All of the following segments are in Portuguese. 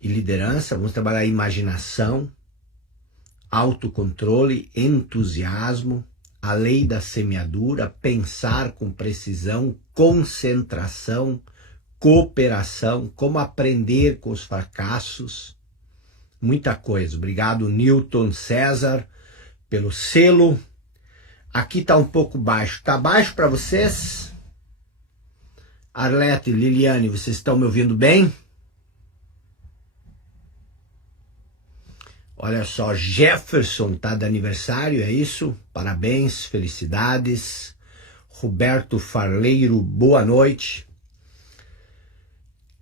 e liderança, vamos trabalhar imaginação, autocontrole, entusiasmo, a lei da semeadura, pensar com precisão, concentração, cooperação, como aprender com os fracassos, muita coisa. Obrigado, Newton César, pelo selo. Aqui tá um pouco baixo. Tá baixo para vocês? Arlete, Liliane, vocês estão me ouvindo bem? Olha só, Jefferson tá de aniversário, é isso? Parabéns, felicidades. Roberto Farleiro, boa noite.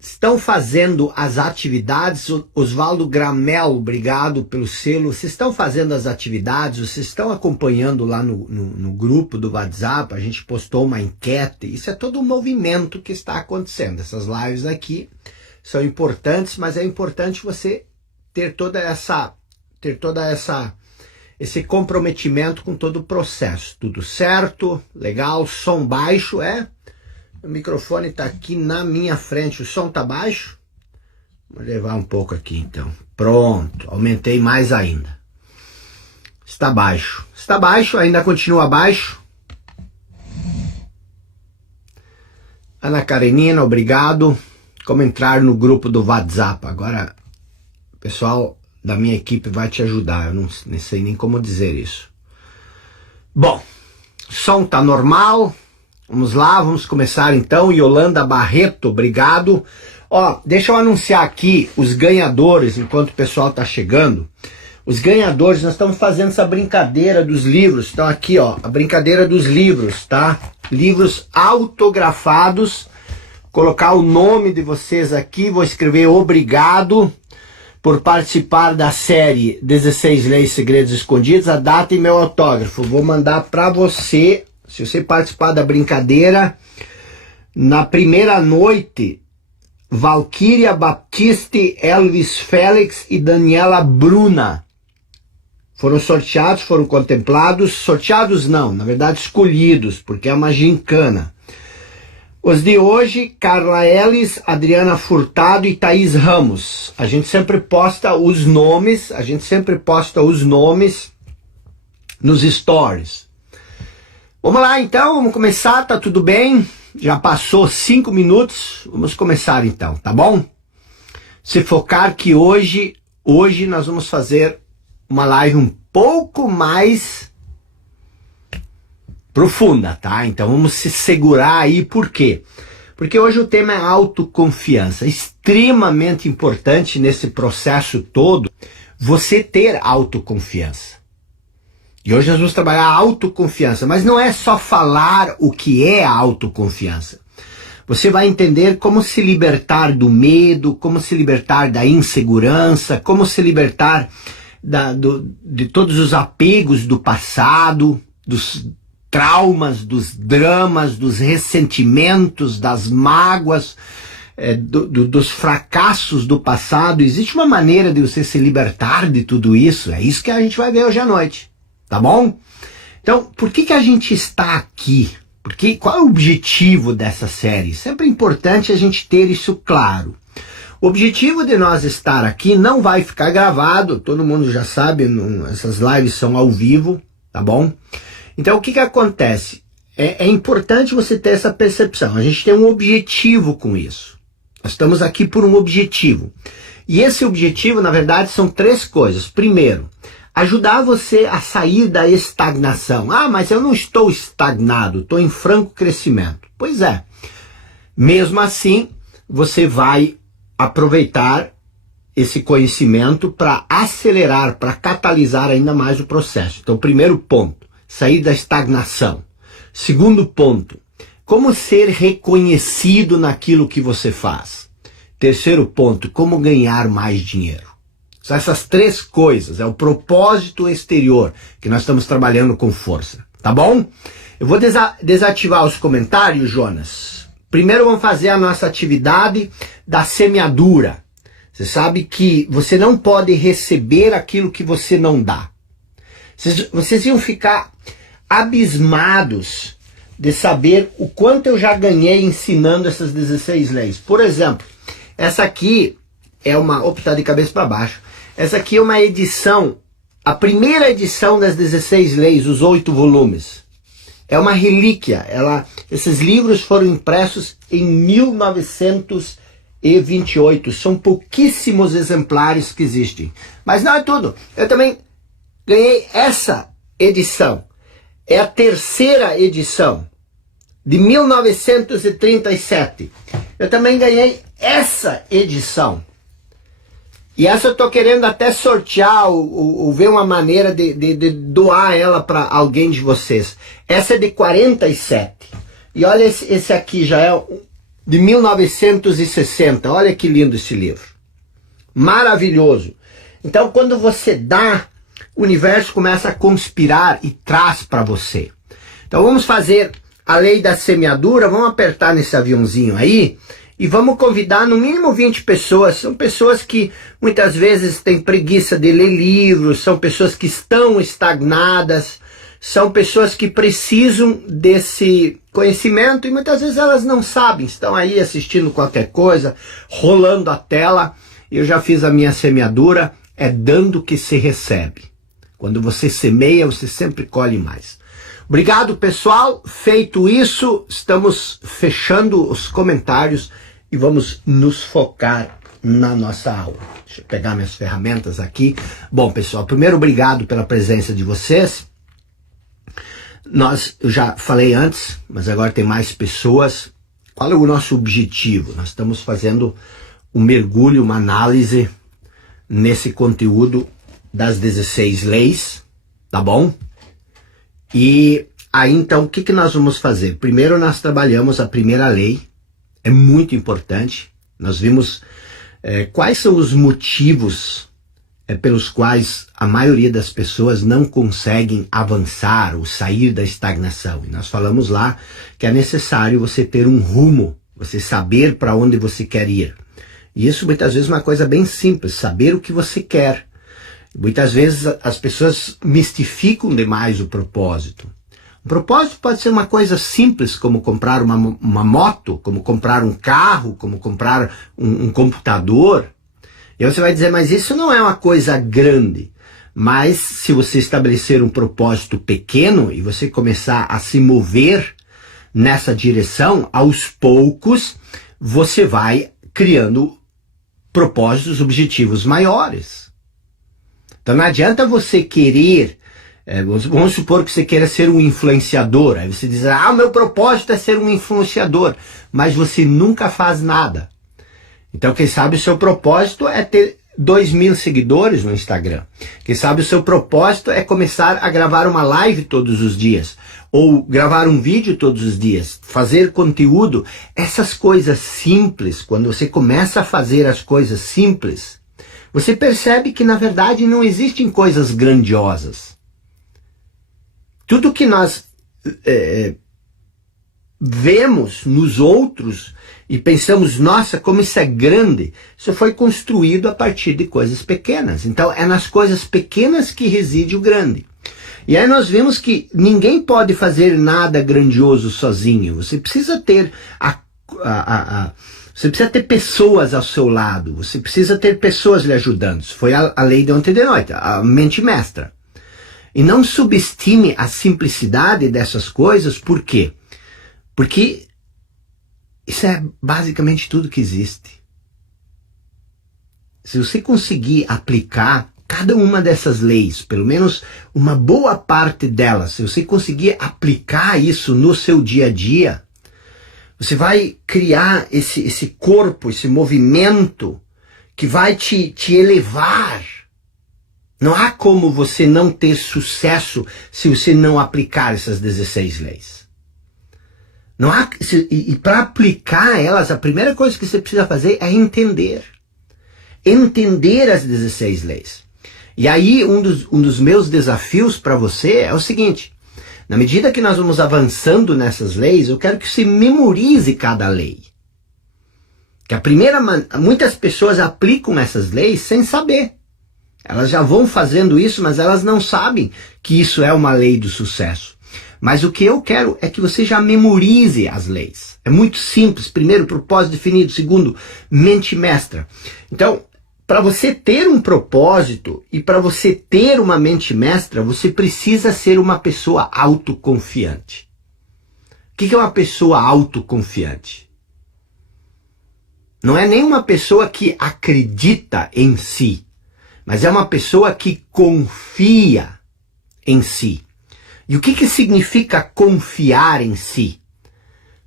Estão fazendo as atividades, Oswaldo Gramel, obrigado pelo selo. Vocês estão fazendo as atividades, vocês estão acompanhando lá no grupo do WhatsApp, a gente postou uma enquete, isso é todo um movimento que está acontecendo. Essas lives aqui são importantes, mas é importante você ter esse comprometimento com todo o processo. Tudo certo, legal, som baixo, o microfone está aqui na minha frente, o som está baixo? Vou levar um pouco aqui então. Pronto, aumentei mais ainda. Está baixo. Está baixo, ainda continua baixo. Ana Karenina, obrigado. Como entrar no grupo do WhatsApp? Agora, o pessoal da minha equipe vai te ajudar, eu não sei nem como dizer isso. Bom, som tá normal. Vamos lá, vamos começar então. Yolanda Barreto, obrigado. Ó, deixa eu anunciar aqui os ganhadores, enquanto o pessoal tá chegando. Os ganhadores, nós estamos fazendo essa brincadeira dos livros. Então aqui, ó, a brincadeira dos livros, tá? Livros autografados. Colocar o nome de vocês aqui, vou escrever obrigado por participar da série 16 Leis Segredos Escondidos, a data e meu autógrafo. Vou mandar para você. Se você participar da brincadeira, na primeira noite, Valquíria Baptiste, Elvis Félix e Daniela Bruna foram sorteados, foram contemplados. Sorteados não, na verdade escolhidos, porque é uma gincana. Os de hoje, Carla Ellis, Adriana Furtado e Thaís Ramos. A gente sempre posta os nomes, nos stories. Vamos lá então, vamos começar, tá tudo bem? Já passou 5 minutos, vamos começar então, tá bom? Se focar que hoje nós vamos fazer uma live um pouco mais profunda, tá? Então vamos se segurar aí, por quê? Porque hoje o tema é autoconfiança, extremamente importante nesse processo todo, você ter autoconfiança. E hoje nós vamos trabalhar a autoconfiança, mas não é só falar o que é a autoconfiança. Você vai entender como se libertar do medo, como se libertar da insegurança, como se libertar de todos os apegos do passado, dos traumas, dos dramas, dos ressentimentos, das mágoas, dos fracassos do passado. Existe uma maneira de você se libertar de tudo isso, é isso que a gente vai ver hoje à noite. Tá bom? Então, por que a gente está aqui? Qual é o objetivo dessa série? Sempre é importante a gente ter isso claro. O objetivo de nós estar aqui não vai ficar gravado, todo mundo já sabe, essas lives são ao vivo, tá bom? Então, o que acontece? É importante você ter essa percepção. A gente tem um objetivo com isso. Nós estamos aqui por um objetivo. E esse objetivo, na verdade, são 3 coisas. Primeiro, ajudar você a sair da estagnação. Ah, mas eu não estou estagnado, estou em franco crescimento. Pois é. Mesmo assim, você vai aproveitar esse conhecimento para acelerar, para catalisar ainda mais o processo. Então, primeiro ponto, sair da estagnação. Segundo ponto, como ser reconhecido naquilo que você faz. Terceiro ponto, como ganhar mais dinheiro. São essas 3 coisas, é o propósito exterior que nós estamos trabalhando com força, tá bom? Eu vou desativar os comentários, Jonas. Primeiro vamos fazer a nossa atividade da semeadura. Você sabe que você não pode receber aquilo que você não dá. Vocês iam ficar abismados de saber o quanto eu já ganhei ensinando essas 16 leis. Por exemplo, essa aqui é uma... Opa, tá de cabeça para baixo. Essa aqui é uma edição, a primeira edição das 16 leis, os 8 volumes. É uma relíquia. Esses livros foram impressos em 1928. São pouquíssimos exemplares que existem. Mas não é tudo. Eu também ganhei essa edição. É a terceira edição, de 1937. Eu também ganhei essa edição. E essa eu tô querendo até sortear ou ver uma maneira de doar ela para alguém de vocês. Essa é de 47. E olha, esse aqui já é de 1960. Olha que lindo esse livro. Maravilhoso. Então, quando você dá, o universo começa a conspirar e traz para você. Então, vamos fazer a lei da semeadura. Vamos apertar nesse aviãozinho aí. E vamos convidar no mínimo 20 pessoas. São pessoas que muitas vezes têm preguiça de ler livros, são pessoas que estão estagnadas, são pessoas que precisam desse conhecimento e muitas vezes elas não sabem, estão aí assistindo qualquer coisa, rolando a tela. Eu já fiz a minha semeadura, é dando que se recebe. Quando você semeia, você sempre colhe mais. Obrigado, pessoal. Feito isso, estamos fechando os comentários e vamos nos focar na nossa aula. Deixa eu pegar minhas ferramentas aqui. Bom, pessoal, primeiro, obrigado pela presença de vocês. Eu já falei antes, mas agora tem mais pessoas. Qual é o nosso objetivo? Nós estamos fazendo um mergulho, uma análise nesse conteúdo das 16 leis, tá bom? E aí, então, o que nós vamos fazer? Primeiro, nós trabalhamos a primeira lei, é muito importante. Nós vimos quais são os motivos pelos quais a maioria das pessoas não conseguem avançar ou sair da estagnação. E nós falamos lá que é necessário você ter um rumo, você saber para onde você quer ir. E isso muitas vezes é uma coisa bem simples, saber o que você quer. Muitas vezes as pessoas mistificam demais o propósito. O propósito pode ser uma coisa simples, como comprar uma moto, como comprar um carro, como comprar um computador. E aí você vai dizer, mas isso não é uma coisa grande. Mas se você estabelecer um propósito pequeno e você começar a se mover nessa direção, aos poucos você vai criando propósitos, objetivos maiores. Então não adianta você querer, vamos supor que você queira ser um influenciador, aí você diz, o meu propósito é ser um influenciador, mas você nunca faz nada. Então quem sabe o seu propósito é ter 2.000 seguidores no Instagram. Quem sabe o seu propósito é começar a gravar uma live todos os dias, ou gravar um vídeo todos os dias, fazer conteúdo. Essas coisas simples, quando você começa a fazer as coisas simples, você percebe que na verdade não existem coisas grandiosas. Tudo que nós vemos nos outros e pensamos, nossa, como isso é grande, isso foi construído a partir de coisas pequenas. Então é nas coisas pequenas que reside o grande. E aí nós vemos que ninguém pode fazer nada grandioso sozinho. Você precisa ter você precisa ter pessoas ao seu lado, você precisa ter pessoas lhe ajudando. Isso foi a lei de ontem de noite, a mente mestra. E não subestime a simplicidade dessas coisas, por quê? Porque isso é basicamente tudo que existe. Se você conseguir aplicar cada uma dessas leis, pelo menos uma boa parte delas, se você conseguir aplicar isso no seu dia a dia, você vai criar esse corpo, esse movimento que vai te elevar. Não há como você não ter sucesso se você não aplicar essas 16 leis. Não há, e para aplicar elas, a primeira coisa que você precisa fazer é entender. Entender as 16 leis. E aí um dos meus desafios para você é o seguinte: na medida que nós vamos avançando nessas leis, eu quero que você memorize cada lei. Que muitas pessoas aplicam essas leis sem saber. Elas já vão fazendo isso, mas elas não sabem que isso é uma lei do sucesso. Mas o que eu quero é que você já memorize as leis. É muito simples. Primeiro, propósito definido. Segundo, mente mestra. Então, para você ter um propósito e para você ter uma mente mestra, você precisa ser uma pessoa autoconfiante. O que é uma pessoa autoconfiante? Não é nem uma pessoa que acredita em si, mas é uma pessoa que confia em si. E o que significa confiar em si?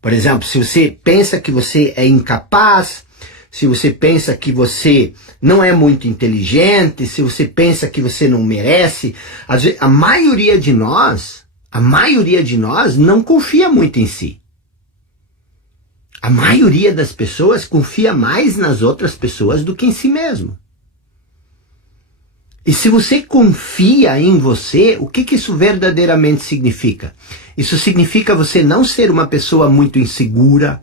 Por exemplo, se você pensa que você é incapaz, se você pensa que você não é muito inteligente, se você pensa que você não merece, às vezes, a maioria de nós não confia muito em si. A maioria das pessoas confia mais nas outras pessoas do que em si mesmo. E se você confia em você, o que isso verdadeiramente significa? Isso significa você não ser uma pessoa muito insegura.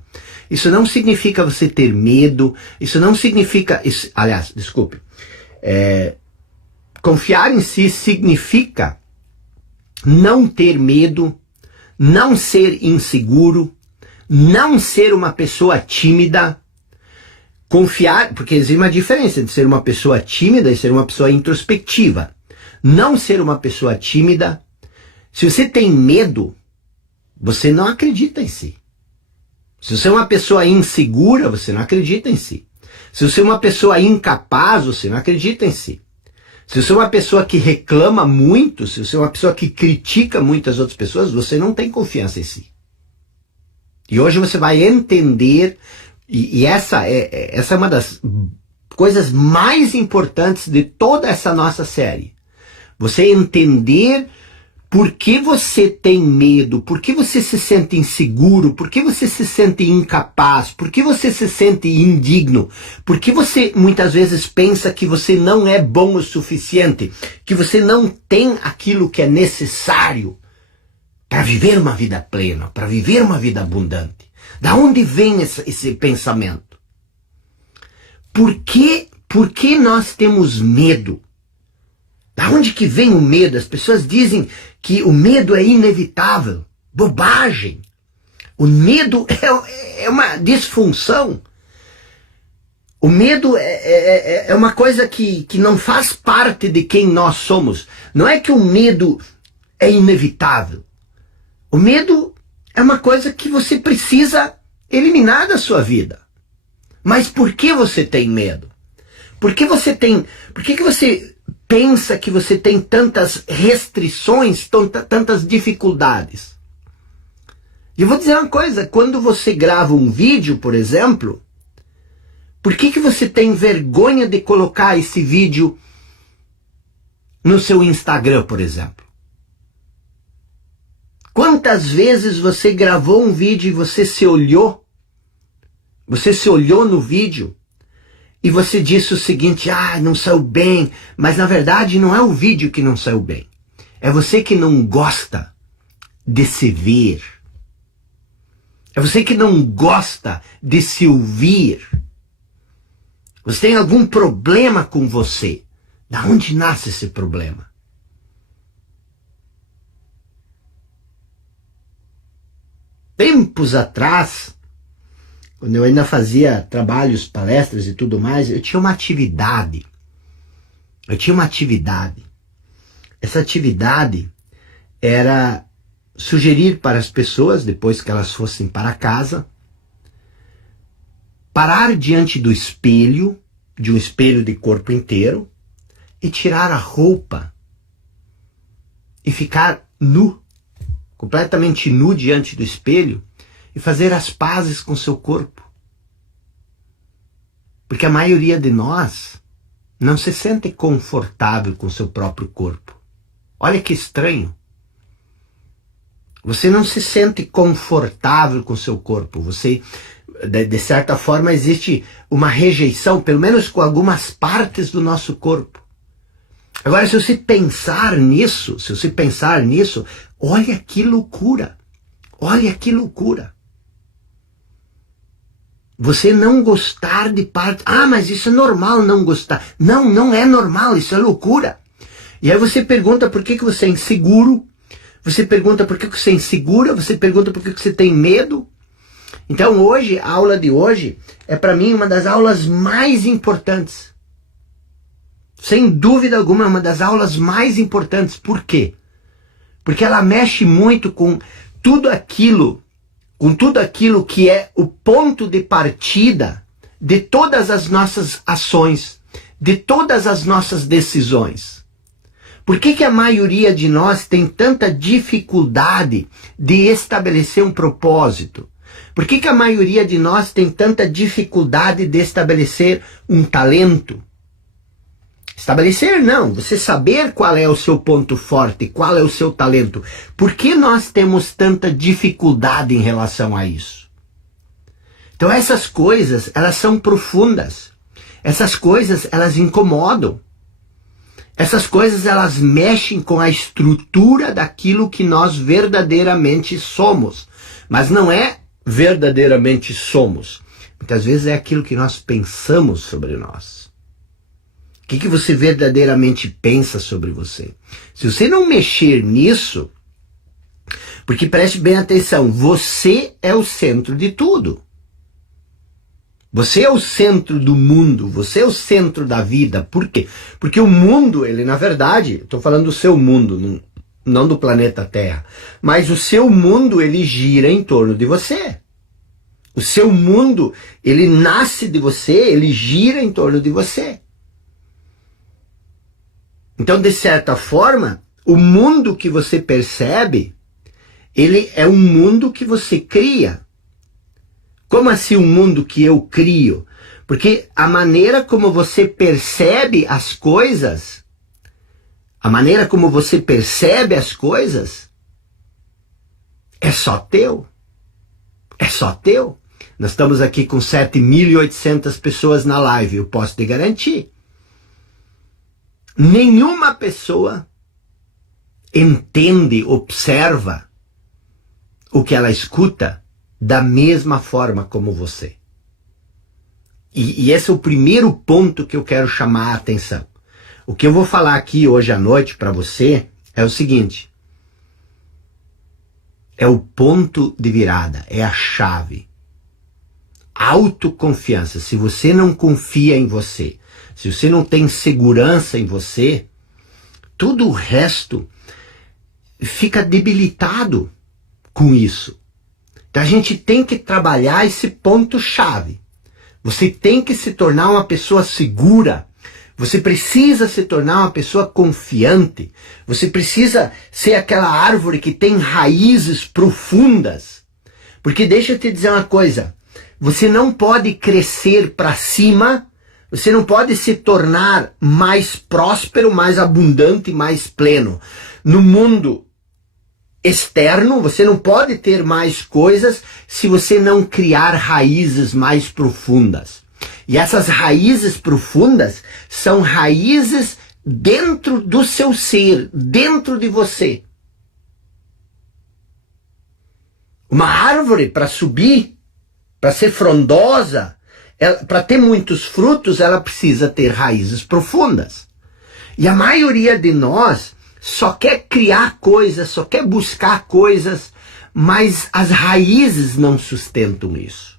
Isso não significa você ter medo. Isso não significa... confiar em si significa não ter medo, não ser inseguro, não ser uma pessoa tímida. Confiar, porque existe uma diferença entre ser uma pessoa tímida e ser uma pessoa introspectiva. Não ser uma pessoa tímida. Se você tem medo, você não acredita em si. Se você é uma pessoa insegura, você não acredita em si. Se você é uma pessoa incapaz, você não acredita em si. Se você é uma pessoa que reclama muito, se você é uma pessoa que critica muito as outras pessoas, você não tem confiança em si. E hoje você vai entender, e essa é uma das coisas mais importantes de toda essa nossa série. Você entender por que você tem medo, por que você se sente inseguro, por que você se sente incapaz, por que você se sente indigno, por que você muitas vezes pensa que você não é bom o suficiente, que você não tem aquilo que é necessário para viver uma vida plena, para viver uma vida abundante. Da onde vem esse pensamento? Por que nós temos medo? Da onde que vem o medo? As pessoas dizem que o medo é inevitável. Bobagem. O medo é uma disfunção. O medo é uma coisa que não faz parte de quem nós somos. Não é que o medo é inevitável. O medo é uma coisa que você precisa eliminar da sua vida. Mas por que você tem medo? Por que você pensa que você tem tantas restrições, tantas dificuldades? E eu vou dizer uma coisa, quando você grava um vídeo, por exemplo, por que você tem vergonha de colocar esse vídeo no seu Instagram, por exemplo? Quantas vezes você gravou um vídeo e você se olhou no vídeo e você disse o seguinte, não saiu bem, mas na verdade não é o vídeo que não saiu bem. É você que não gosta de se ver. É você que não gosta de se ouvir. Você tem algum problema com você. Da onde nasce esse problema? Tempos atrás, quando eu ainda fazia trabalhos, palestras e tudo mais, eu tinha uma atividade. Essa atividade era sugerir para as pessoas, depois que elas fossem para casa, parar diante do espelho, de um espelho de corpo inteiro, e tirar a roupa e ficar nu, completamente nu diante do espelho, e fazer as pazes com seu corpo. Porque a maioria de nós não se sente confortável com seu próprio corpo. Olha que estranho. Você não se sente confortável com seu corpo. Você, de certa forma, existe uma rejeição, pelo menos com algumas partes do nosso corpo. Agora, se você pensar nisso, olha que loucura. Olha que loucura. Você não gostar de parte... mas isso é normal não gostar. Não, não é normal, isso é loucura. E aí você pergunta por que você é inseguro. Você pergunta por que você é insegura. Você pergunta por que você tem medo. Então hoje, a aula de hoje é para mim uma das aulas mais importantes. Sem dúvida alguma, é uma das aulas mais importantes. Por quê? Porque ela mexe muito com tudo aquilo que é o ponto de partida de todas as nossas ações, de todas as nossas decisões. Por que a maioria de nós tem tanta dificuldade de estabelecer um propósito? Por que a maioria de nós tem tanta dificuldade de estabelecer um talento? Estabelecer não, você saber qual é o seu ponto forte, qual é o seu talento. Por que nós temos tanta dificuldade em relação a isso? Então essas coisas, elas são profundas. Essas coisas, elas incomodam. Essas coisas, elas mexem com a estrutura daquilo que nós verdadeiramente somos. Mas não é verdadeiramente somos. Muitas vezes é aquilo que nós pensamos sobre nós. O que você verdadeiramente pensa sobre você? Se você não mexer nisso, porque preste bem atenção, você é o centro de tudo. Você é o centro do mundo, você é o centro da vida. Por quê? Porque o mundo, ele na verdade, estou falando do seu mundo, não do planeta Terra, mas o seu mundo, ele gira em torno de você. O seu mundo, ele nasce de você, ele gira em torno de você. Então, de certa forma, o mundo que você percebe, ele é um mundo que você cria. Como assim um mundo que eu crio? Porque a maneira como você percebe as coisas, é só teu. É só teu. Nós estamos aqui com 7.800 pessoas na live, eu posso te garantir. Nenhuma pessoa entende, observa o que ela escuta da mesma forma como você. E esse é o primeiro ponto que eu quero chamar a atenção. O que eu vou falar aqui hoje à noite para você é o seguinte. É o ponto de virada, é a chave. Autoconfiança. Se você não confia em você, se você não tem segurança em você, tudo o resto fica debilitado com isso. Então a gente tem que trabalhar esse ponto-chave. Você tem que se tornar uma pessoa segura. Você precisa se tornar uma pessoa confiante. Você precisa ser aquela árvore que tem raízes profundas. Porque deixa eu te dizer uma coisa. Você não pode crescer para cima. Você não pode se tornar mais próspero, mais abundante, mais pleno. No mundo externo, você não pode ter mais coisas se você não criar raízes mais profundas. E essas raízes profundas são raízes dentro do seu ser, dentro de você. Uma árvore, para subir, para ser frondosa, para ter muitos frutos, ela precisa ter raízes profundas. E a maioria de nós só quer criar coisas, só quer buscar coisas, mas as raízes não sustentam isso.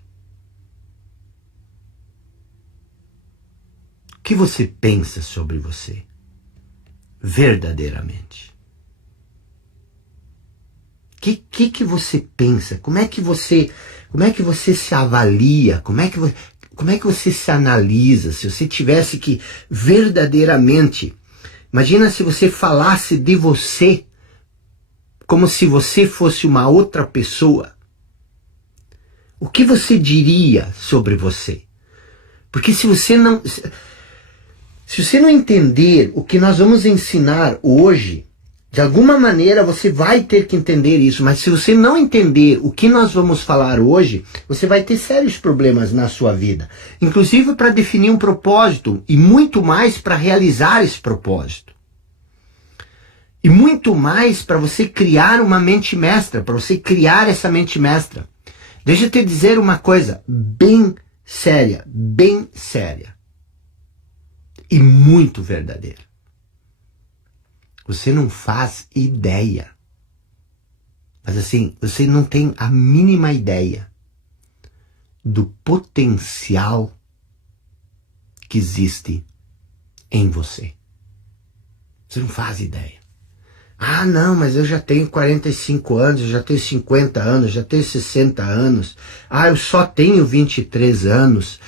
O que você pensa sobre você? Verdadeiramente. O que você pensa? Como é que você se avalia? Como é que você se analisa? Se você tivesse que verdadeiramente... Imagina se você falasse de você como se você fosse uma outra pessoa. O que você diria sobre você? Porque se você não entender o que nós vamos ensinar hoje, de alguma maneira você vai ter que entender isso, mas se você não entender o que nós vamos falar hoje, você vai ter sérios problemas na sua vida. Inclusive para definir um propósito e muito mais para realizar esse propósito. E muito mais para você criar uma mente mestra, para você criar essa mente mestra. Deixa eu te dizer uma coisa bem séria e muito verdadeira. Você não faz ideia, mas assim, você não tem a mínima ideia do potencial que existe em você. Você não faz ideia. Ah, não, mas eu já tenho 45 anos, eu já tenho 50 anos, já tenho 60 anos. Ah, eu só tenho 23 anos.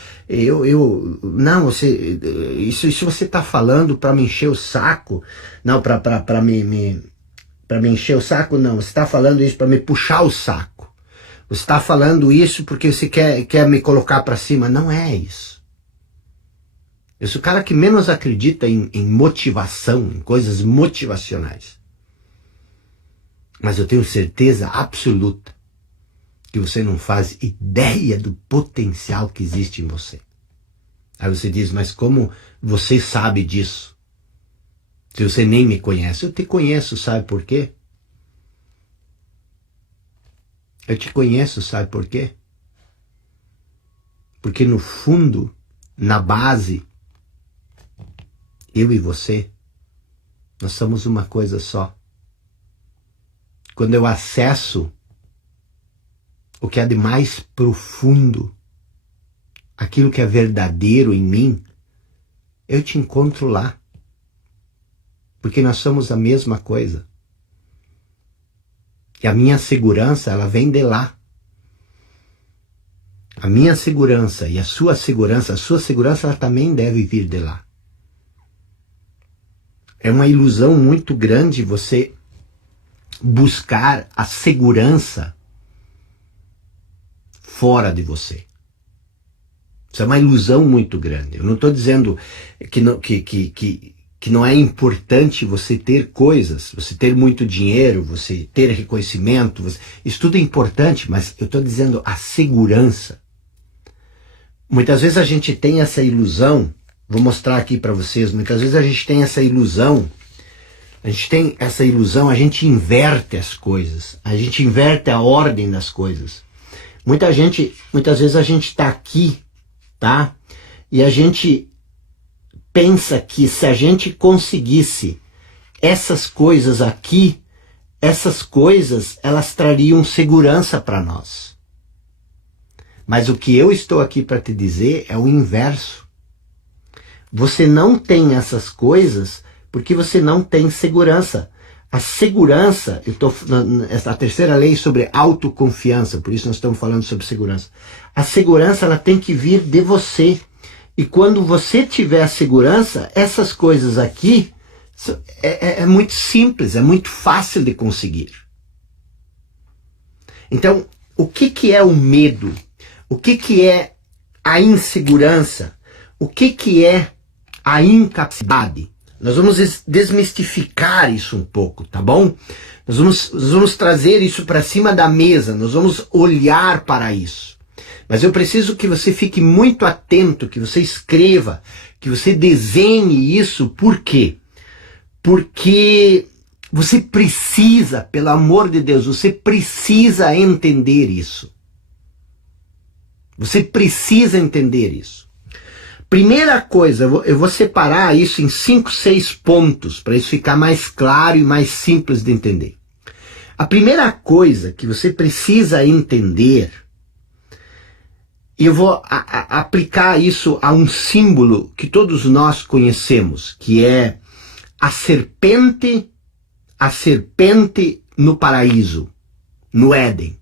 Não, isso você está falando para me encher o saco. Não, para me encher o saco, não. Você está falando isso para me puxar o saco. Você está falando isso porque você quer me colocar para cima. Não é isso. Eu sou o cara que menos acredita em motivação, em coisas motivacionais. Mas eu tenho certeza absoluta que você não faz ideia do potencial que existe em você. Aí você diz, mas como você sabe disso? Se você nem me conhece. Eu te conheço, sabe por quê? Eu te conheço, sabe por quê? Porque no fundo, na base, eu e você, nós somos uma coisa só. Quando eu acesso o que há de mais profundo, aquilo que é verdadeiro em mim, eu te encontro lá. Porque nós somos a mesma coisa. E a minha segurança, ela vem de lá. A minha segurança e a sua segurança, ela também deve vir de lá. É uma ilusão muito grande você buscar a segurança fora de você. Isso é uma ilusão muito grande. Eu não estou dizendo que não é importante você ter coisas, você ter muito dinheiro, você ter reconhecimento, isso tudo é importante, mas eu estou dizendo a segurança. Muitas vezes a gente tem essa ilusão, vou mostrar aqui para vocês, muitas vezes a gente tem essa ilusão, a gente inverte as coisas, a gente inverte a ordem das coisas. Muitas vezes a gente está aqui, tá? E a gente pensa que se a gente conseguisse essas coisas aqui, essas coisas, elas trariam segurança para nós. Mas o que eu estou aqui para te dizer é o inverso. Você não tem essas coisas porque você não tem segurança. A segurança, a terceira lei sobre autoconfiança, por isso nós estamos falando sobre segurança. A segurança, ela tem que vir de você. E quando você tiver a segurança, essas coisas aqui é muito simples, é muito fácil de conseguir. Então, o que é o medo? O que é a insegurança? O que é a incapacidade? Nós vamos desmistificar isso um pouco, tá bom? Nós vamos trazer isso para cima da mesa, nós vamos olhar para isso. Mas eu preciso que você fique muito atento, que você escreva, que você desenhe isso. Por quê? Porque você precisa, pelo amor de Deus, você precisa entender isso. Você precisa entender isso. Primeira coisa, eu vou separar isso em 5, 6 pontos, para isso ficar mais claro e mais simples de entender. A primeira coisa que você precisa entender, e eu vou aplicar isso a um símbolo que todos nós conhecemos, que é a serpente no paraíso, no Éden.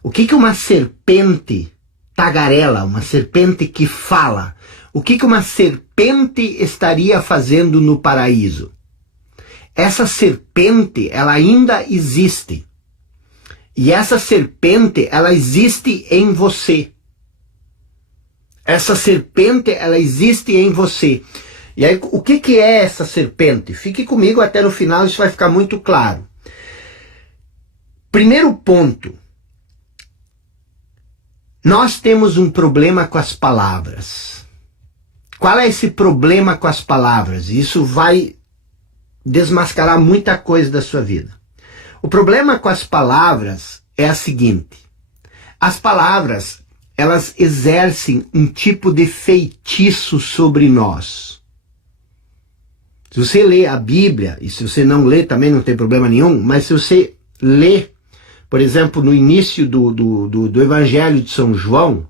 O que uma serpente tagarela, uma serpente que fala, o que uma serpente estaria fazendo no paraíso? Essa serpente, ela ainda existe. E essa serpente, ela existe em você. Essa serpente, ela existe em você. E aí, o que é essa serpente? Fique comigo até no final, isso vai ficar muito claro. Primeiro ponto. Nós temos um problema com as palavras. Qual é esse problema com as palavras? Isso vai desmascarar muita coisa da sua vida. O problema com as palavras é a seguinte. As palavras, elas exercem um tipo de feitiço sobre nós. Se você lê a Bíblia, e se você não lê também não tem problema nenhum, mas se você lê, por exemplo, no início do Evangelho de São João,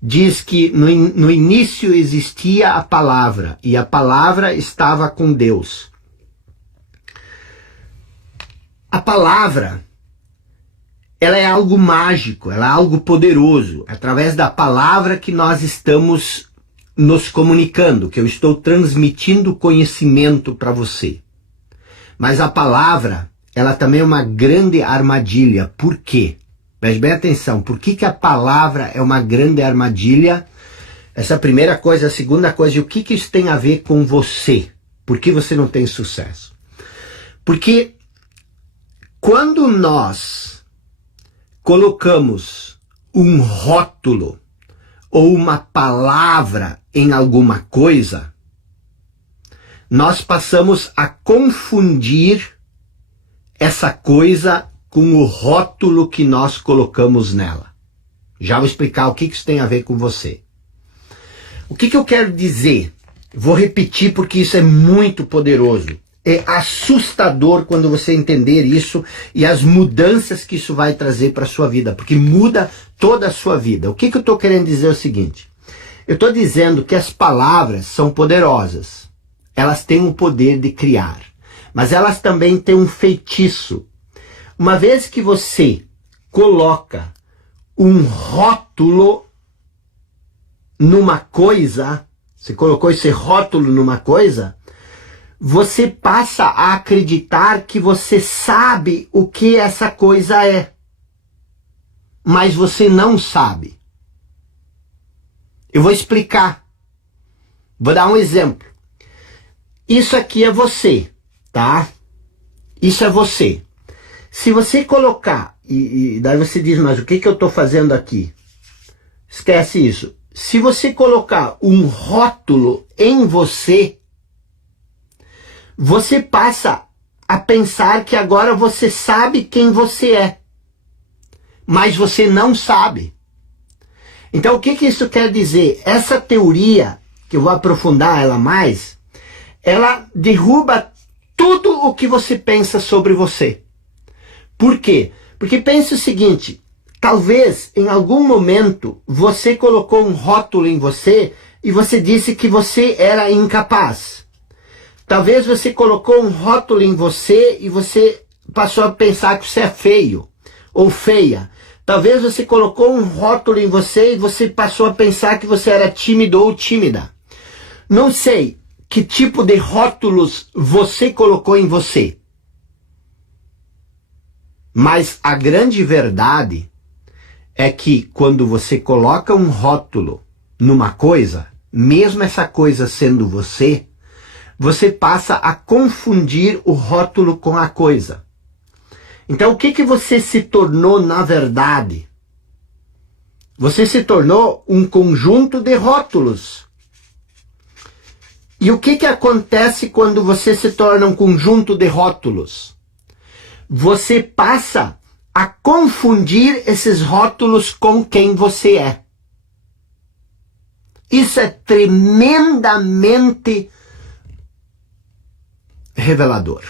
diz que no início existia a palavra, e a palavra estava com Deus. A palavra, ela é algo mágico, ela é algo poderoso. É através da palavra que nós estamos nos comunicando, que eu estou transmitindo conhecimento para você. Mas a palavra, ela também é uma grande armadilha. Por quê? Preste bem atenção. Por que a palavra é uma grande armadilha? Essa é a primeira coisa. A segunda coisa, e o que isso tem a ver com você? Por que você não tem sucesso? Porque quando nós colocamos um rótulo ou uma palavra em alguma coisa, nós passamos a confundir essa coisa com o rótulo que nós colocamos nela. Já vou explicar o que isso tem a ver com você. O que eu quero dizer? Vou repetir porque isso é muito poderoso. É assustador quando você entender isso e as mudanças que isso vai trazer para a sua vida, porque muda toda a sua vida. O que eu estou querendo dizer é o seguinte: eu estou dizendo que as palavras são poderosas, elas têm o poder de criar, mas elas também têm um feitiço. Uma vez que você coloca um rótulo numa coisa, você colocou esse rótulo numa coisa, você passa a acreditar que você sabe o que essa coisa é. Mas você não sabe. Eu vou explicar. Vou dar um exemplo. Isso aqui é você, tá? Isso é você. Se você colocar, e daí você diz, mas o que eu estou fazendo aqui? Esquece isso. Se você colocar um rótulo em você, você passa a pensar que agora você sabe quem você é. Mas você não sabe. Então o que isso quer dizer? Essa teoria, que eu vou aprofundar ela mais, ela derruba tudo o que você pensa sobre você. Por quê? Porque pense o seguinte, talvez em algum momento você colocou um rótulo em você e você disse que você era incapaz. Talvez você colocou um rótulo em você e você passou a pensar que você é feio ou feia. Talvez você colocou um rótulo em você e você passou a pensar que você era tímido ou tímida. Não sei que tipo de rótulos você colocou em você. Mas a grande verdade é que quando você coloca um rótulo numa coisa, mesmo essa coisa sendo você, você passa a confundir o rótulo com a coisa. Então o que você se tornou na verdade? Você se tornou um conjunto de rótulos. E o que acontece quando você se torna um conjunto de rótulos? Você passa a confundir esses rótulos com quem você é. Isso é tremendamente revelador.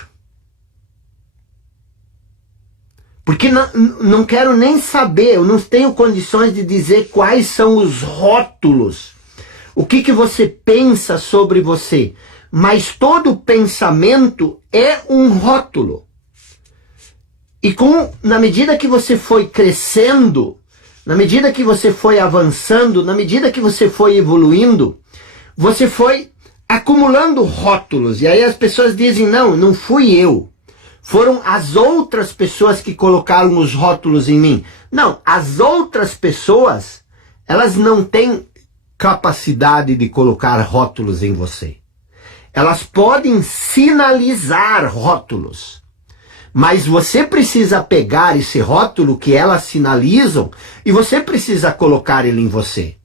Porque não quero nem saber, eu não tenho condições de dizer quais são os rótulos, o que você pensa sobre você, mas todo pensamento é um rótulo. E na medida que você foi crescendo, na medida que você foi avançando, na medida que você foi evoluindo, você foi acumulando rótulos. E aí as pessoas dizem, não fui eu. Foram as outras pessoas que colocaram os rótulos em mim. Não, as outras pessoas, elas não têm capacidade de colocar rótulos em você. Elas podem sinalizar rótulos. Mas você precisa pegar esse rótulo que elas sinalizam e você precisa colocar ele em você.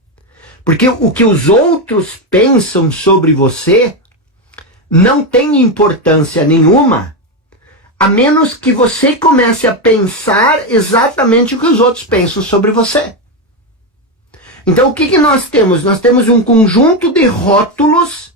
Porque o que os outros pensam sobre você não tem importância nenhuma, a menos que você comece a pensar exatamente o que os outros pensam sobre você. Então o que nós temos? Nós temos um conjunto de rótulos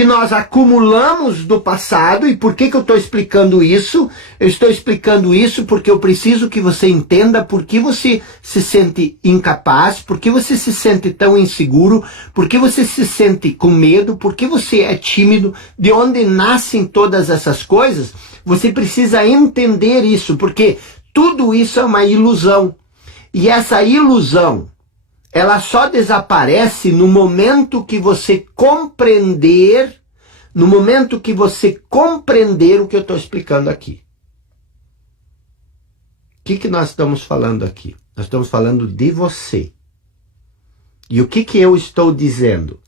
que nós acumulamos do passado. E por que eu estou explicando isso? Eu estou explicando isso porque eu preciso que você entenda por que você se sente incapaz, por que você se sente tão inseguro, por que você se sente com medo, por que você é tímido, de onde nascem todas essas coisas. Você precisa entender isso, porque tudo isso é uma ilusão. E essa ilusão, ela só desaparece no momento que você compreender, o que eu estou explicando aqui. O que nós estamos falando aqui? Nós estamos falando de você. E o que eu estou dizendo?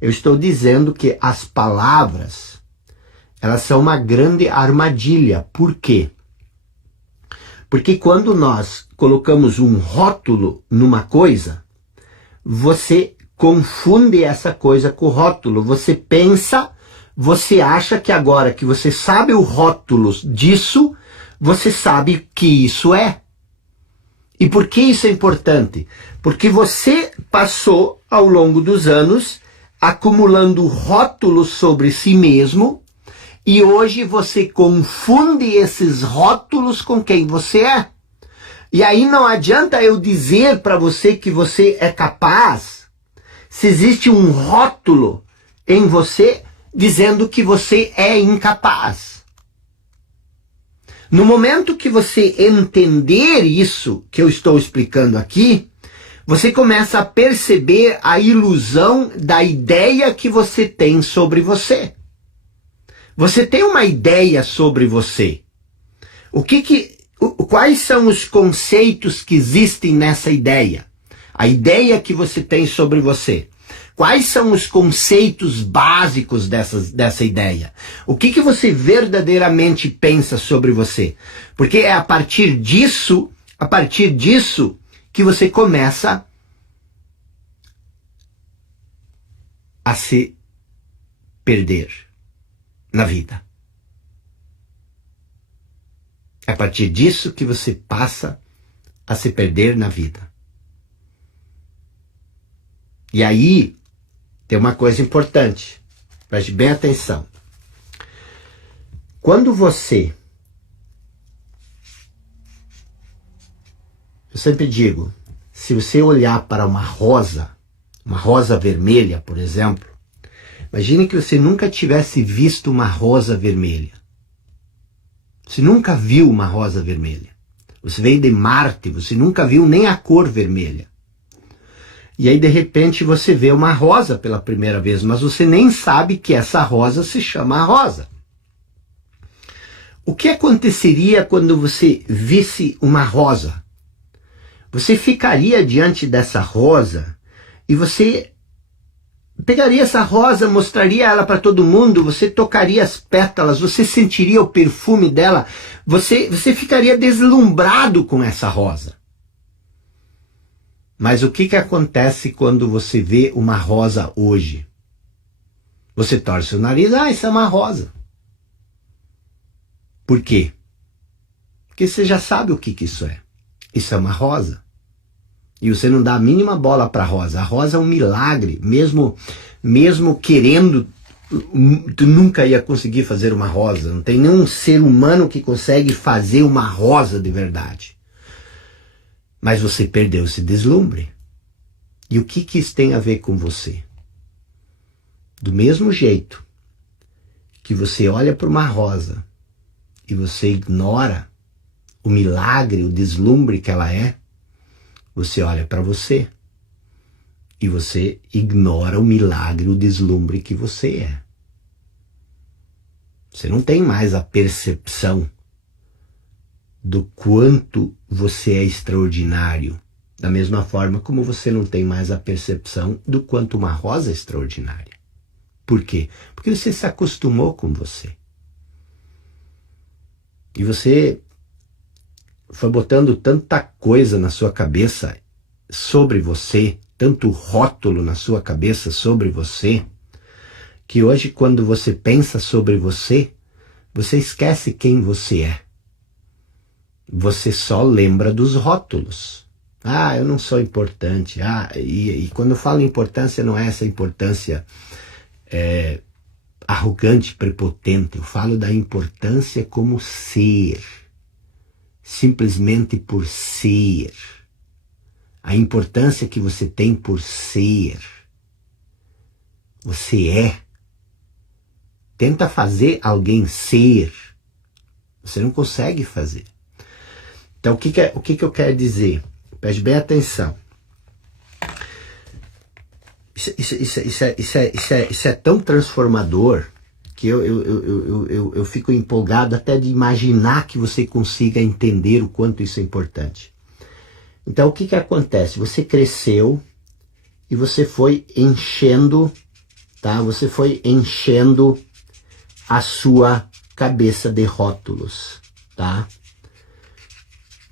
Eu estou dizendo que as palavras, elas são uma grande armadilha. Por quê? Porque quando nós colocamos um rótulo numa coisa, você confunde essa coisa com o rótulo. Você pensa, você acha que agora que você sabe o rótulo disso, você sabe que isso é. E por que isso é importante? Porque você passou ao longo dos anos acumulando rótulos sobre si mesmo, e hoje você confunde esses rótulos com quem você é. E aí não adianta eu dizer para você que você é capaz, se existe um rótulo em você dizendo que você é incapaz. No momento que você entender isso que eu estou explicando aqui, você começa a perceber a ilusão da ideia que você tem sobre você. Você tem uma ideia sobre você. Quais são os conceitos que existem nessa ideia? A ideia que você tem sobre você. Quais são os conceitos básicos dessa ideia? O que você verdadeiramente pensa sobre você? Porque é a partir disso que você começa a se perder na vida. É a partir disso que você passa a se perder na vida. E aí, tem uma coisa importante. Preste bem atenção. Quando você... Eu sempre digo, se você olhar para uma rosa vermelha, por exemplo, imagine que você nunca tivesse visto uma rosa vermelha. Você nunca viu uma rosa vermelha. Você veio de Marte, você nunca viu nem a cor vermelha. E aí, de repente, você vê uma rosa pela primeira vez, mas você nem sabe que essa rosa se chama rosa. O que aconteceria quando você visse uma rosa? Você ficaria diante dessa rosa e você pegaria essa rosa, mostraria ela para todo mundo, você tocaria as pétalas, você sentiria o perfume dela, você ficaria deslumbrado com essa rosa. Mas o que acontece quando você vê uma rosa hoje? Você torce o nariz, isso é uma rosa. Por quê? Porque você já sabe o que isso é. Isso é uma rosa. E você não dá a mínima bola para a rosa. A rosa é um milagre. Mesmo querendo, tu nunca ia conseguir fazer uma rosa. Não tem nenhum ser humano que consegue fazer uma rosa de verdade. Mas você perdeu esse deslumbre. E o que isso tem a ver com você? Do mesmo jeito que você olha para uma rosa e você ignora o milagre, o deslumbre que ela é, você olha para você e você ignora o milagre, o deslumbre que você é. Você não tem mais a percepção do quanto você é extraordinário, da mesma forma como você não tem mais a percepção do quanto uma rosa é extraordinária. Por quê? Porque você se acostumou com você. E você foi botando tanta coisa na sua cabeça sobre você, tanto rótulo na sua cabeça sobre você, que hoje quando você pensa sobre você, você esquece quem você é. Você só lembra dos rótulos. Eu não sou importante. E quando eu falo importância, não é essa importância arrogante, prepotente. Eu falo da importância como ser. Simplesmente por ser. A importância que você tem por ser. Você é. Tenta fazer alguém ser. Você não consegue fazer. Então, o que eu quero dizer? Preste bem atenção. Isso é tão transformador que eu fico empolgado até de imaginar que você consiga entender o quanto isso é importante. Então, o que acontece? Você cresceu e você foi enchendo, tá? Você foi enchendo a sua cabeça de rótulos, tá?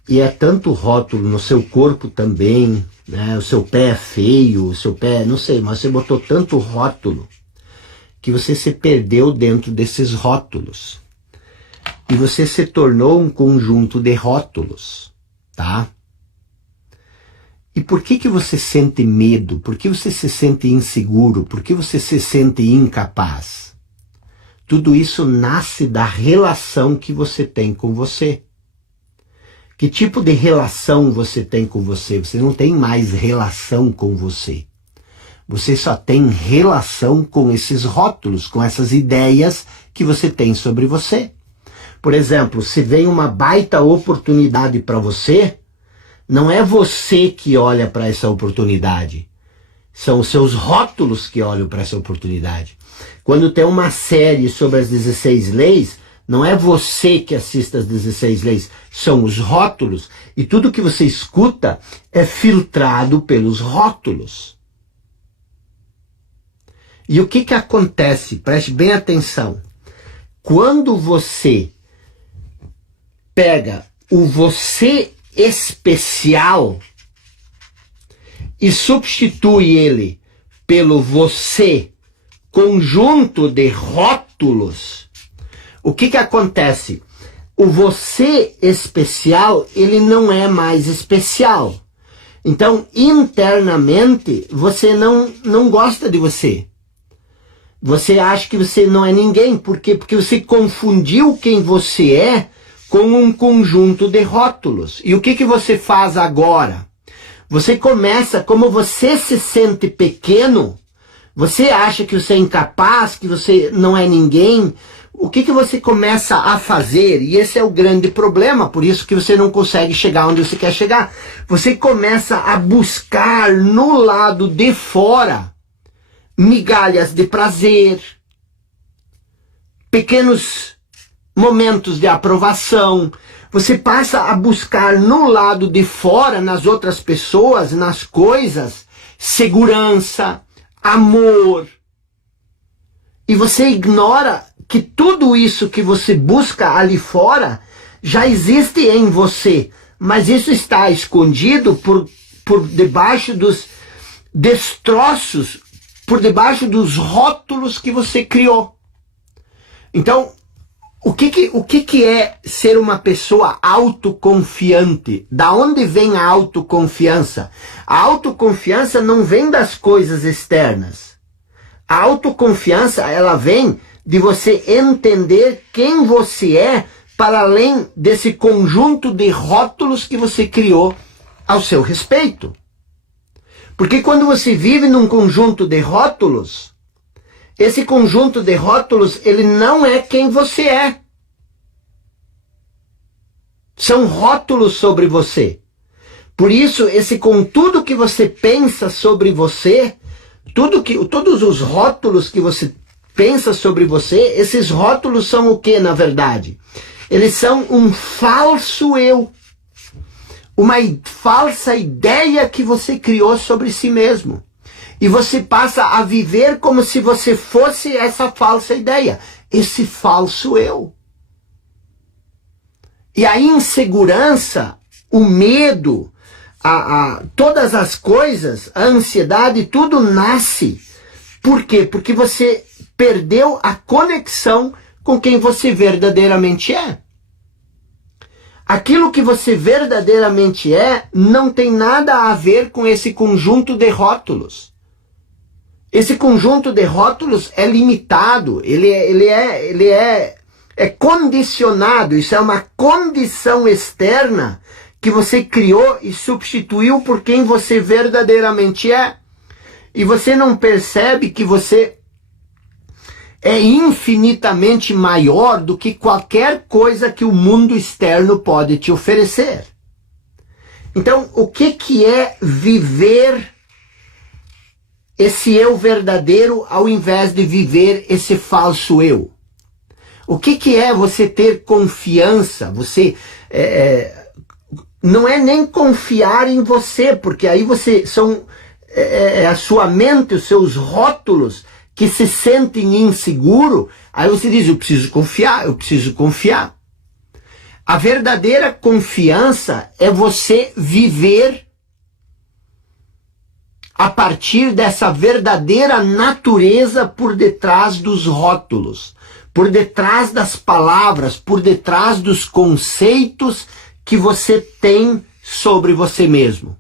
E é tanto rótulo no seu corpo também, né? O seu pé é feio, o seu pé, não sei, mas você botou tanto rótulo que você se perdeu dentro desses rótulos. E você se tornou um conjunto de rótulos, tá? E por que você sente medo? Por que você se sente inseguro? Por que você se sente incapaz? Tudo isso nasce da relação que você tem com você. Que tipo de relação você tem com você? Você não tem mais relação com você. Você só tem relação com esses rótulos, com essas ideias que você tem sobre você. Por exemplo, se vem uma baita oportunidade para você, não é você que olha para essa oportunidade. São os seus rótulos que olham para essa oportunidade. Quando tem uma série sobre as 16 leis, não é você que assiste as 16 leis, são os rótulos. E tudo que você escuta é filtrado pelos rótulos. E o que acontece? Preste bem atenção. Quando você pega o você especial e substitui ele pelo você conjunto de rótulos, o que acontece? O você especial, ele não é mais especial. Então, internamente, você não gosta de você. Você acha que você não é ninguém. Por quê? Porque você confundiu quem você é com um conjunto de rótulos. E o que você faz agora? Você começa, como você se sente pequeno, você acha que você é incapaz, que você não é ninguém. O que você começa a fazer? E esse é o grande problema, por isso que você não consegue chegar onde você quer chegar. Você começa a buscar no lado de fora migalhas de prazer, pequenos momentos de aprovação. Você passa a buscar no lado de fora, nas outras pessoas, nas coisas, segurança, amor. E você ignora que tudo isso que você busca ali fora já existe em você, mas isso está escondido por debaixo dos destroços, por debaixo dos rótulos que você criou. Então, o que é ser uma pessoa autoconfiante? Da onde vem a autoconfiança? A autoconfiança não vem das coisas externas. A autoconfiança, ela vem de você entender quem você é para além desse conjunto de rótulos que você criou ao seu respeito. Porque quando você vive num conjunto de rótulos, esse conjunto de rótulos, ele não é quem você é. São rótulos sobre você. Por isso, com tudo que você pensa sobre você, todos os rótulos que você pensa sobre você, esses rótulos são o que, na verdade? Eles são um falso eu. Uma falsa ideia que você criou sobre si mesmo. E você passa a viver como se você fosse essa falsa ideia. Esse falso eu. E a insegurança, o medo, todas as coisas, a ansiedade, tudo nasce. Por quê? Porque você perdeu a conexão com quem você verdadeiramente é. Aquilo que você verdadeiramente é não tem nada a ver com esse conjunto de rótulos. Esse conjunto de rótulos é limitado, ele é condicionado, isso é uma condição externa que você criou e substituiu por quem você verdadeiramente é. E você não percebe que você é infinitamente maior do que qualquer coisa que o mundo externo pode te oferecer. Então, o que é viver esse eu verdadeiro ao invés de viver esse falso eu? O que é você ter confiança? Você não é nem confiar em você, porque aí você são a sua mente, os seus rótulos que se sentem inseguro. Aí você diz, eu preciso confiar, eu preciso confiar. A verdadeira confiança é você viver a partir dessa verdadeira natureza por detrás dos rótulos, por detrás das palavras, por detrás dos conceitos que você tem sobre você mesmo.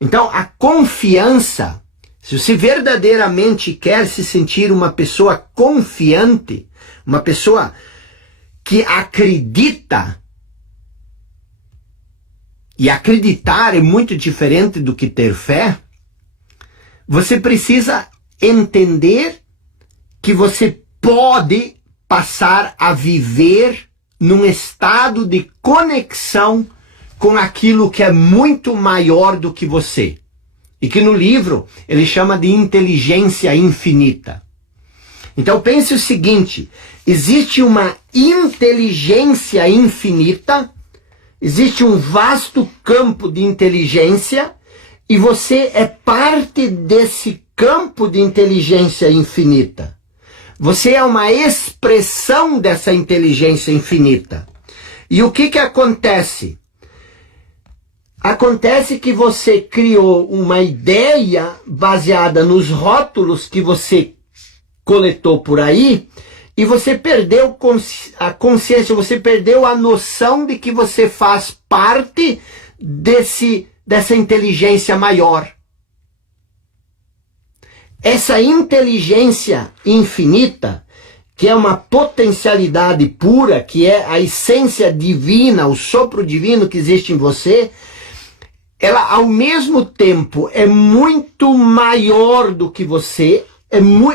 Então, a confiança, se você verdadeiramente quer se sentir uma pessoa confiante, uma pessoa que acredita, e acreditar é muito diferente do que ter fé, você precisa entender que você pode passar a viver num estado de conexão com aquilo que é muito maior do que você. E que no livro ele chama de inteligência infinita. Então pense o seguinte, existe uma inteligência infinita, existe um vasto campo de inteligência e você é parte desse campo de inteligência infinita. Você é uma expressão dessa inteligência infinita. E o que acontece? Acontece que você criou uma ideia baseada nos rótulos que você coletou por aí e você perdeu a consciência, você perdeu a noção de que você faz parte dessa inteligência maior. Essa inteligência infinita, que é uma potencialidade pura, que é a essência divina, o sopro divino que existe em você, ela ao mesmo tempo é muito maior do que você,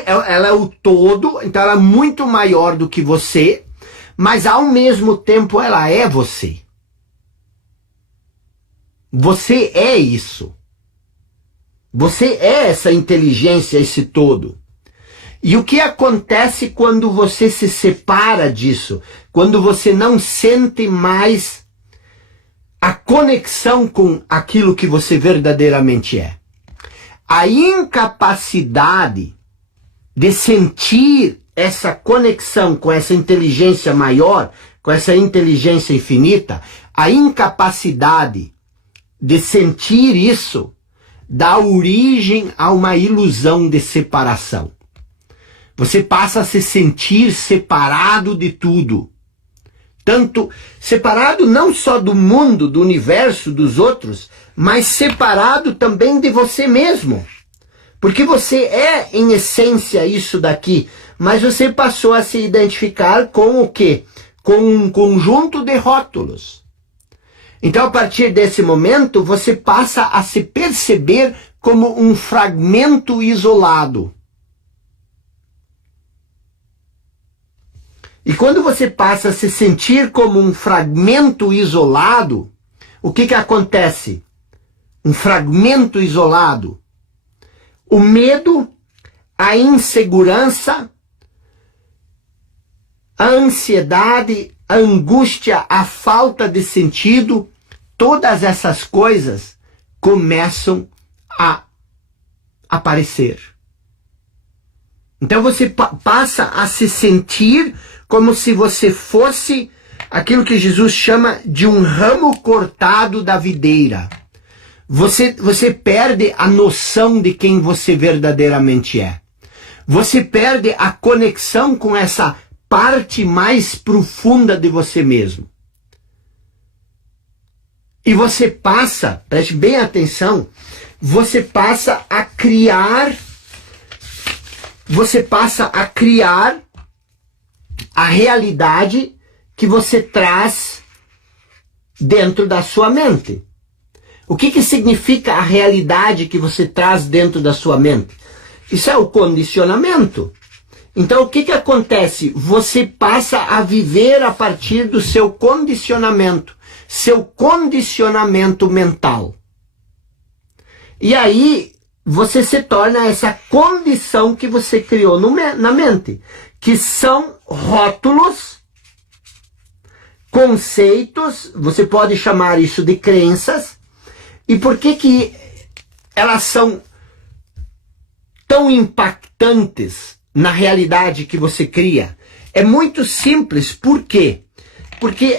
ela é o todo, então ela é muito maior do que você, mas ao mesmo tempo ela é você. Você é isso. Você é essa inteligência, esse todo. E o que acontece quando você se separa disso? Quando você não sente mais a conexão com aquilo que você verdadeiramente é. A incapacidade de sentir essa conexão com essa inteligência maior, com essa inteligência infinita, a incapacidade de sentir isso dá origem a uma ilusão de separação. Você passa a se sentir separado de tudo. Tanto separado não só do mundo, do universo, dos outros, mas separado também de você mesmo. Porque você é, em essência, isso daqui, mas você passou a se identificar com o quê? Com um conjunto de rótulos. Então, a partir desse momento, você passa a se perceber como um fragmento isolado. E quando você passa a se sentir como um fragmento isolado, o que acontece? Um fragmento isolado. O medo, a insegurança, a ansiedade, a angústia, a falta de sentido, todas essas coisas começam a aparecer. Então você passa a se sentir como se você fosse aquilo que Jesus chama de um ramo cortado da videira. Você perde a noção de quem você verdadeiramente é. Você perde a conexão com essa parte mais profunda de você mesmo. E você passa, preste bem atenção, você passa a criar você passa a criar a realidade que você traz dentro da sua mente. O que significa a realidade que você traz dentro da sua mente? Isso é o condicionamento. Então, o que acontece? Você passa a viver a partir do seu condicionamento mental. E aí, você se torna essa condição que você criou na mente, que são rótulos, conceitos, você pode chamar isso de crenças. E por que elas são tão impactantes na realidade que você cria? É muito simples. Por quê? Porque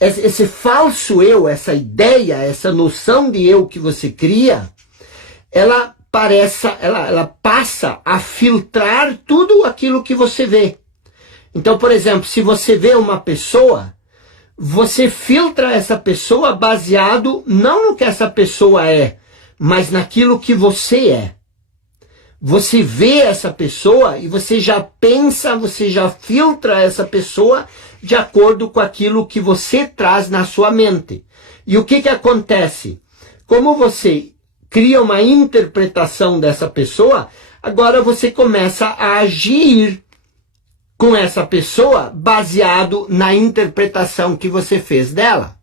esse falso eu, essa ideia, essa noção de eu que você cria, ela passa a filtrar tudo aquilo que você vê. Então, por exemplo, se você vê uma pessoa, você filtra essa pessoa baseado não no que essa pessoa é, mas naquilo que você é. Você vê essa pessoa e você já pensa, você já filtra essa pessoa de acordo com aquilo que você traz na sua mente. E o que acontece? Como você cria uma interpretação dessa pessoa, agora você começa a agir com essa pessoa baseado na interpretação que você fez dela.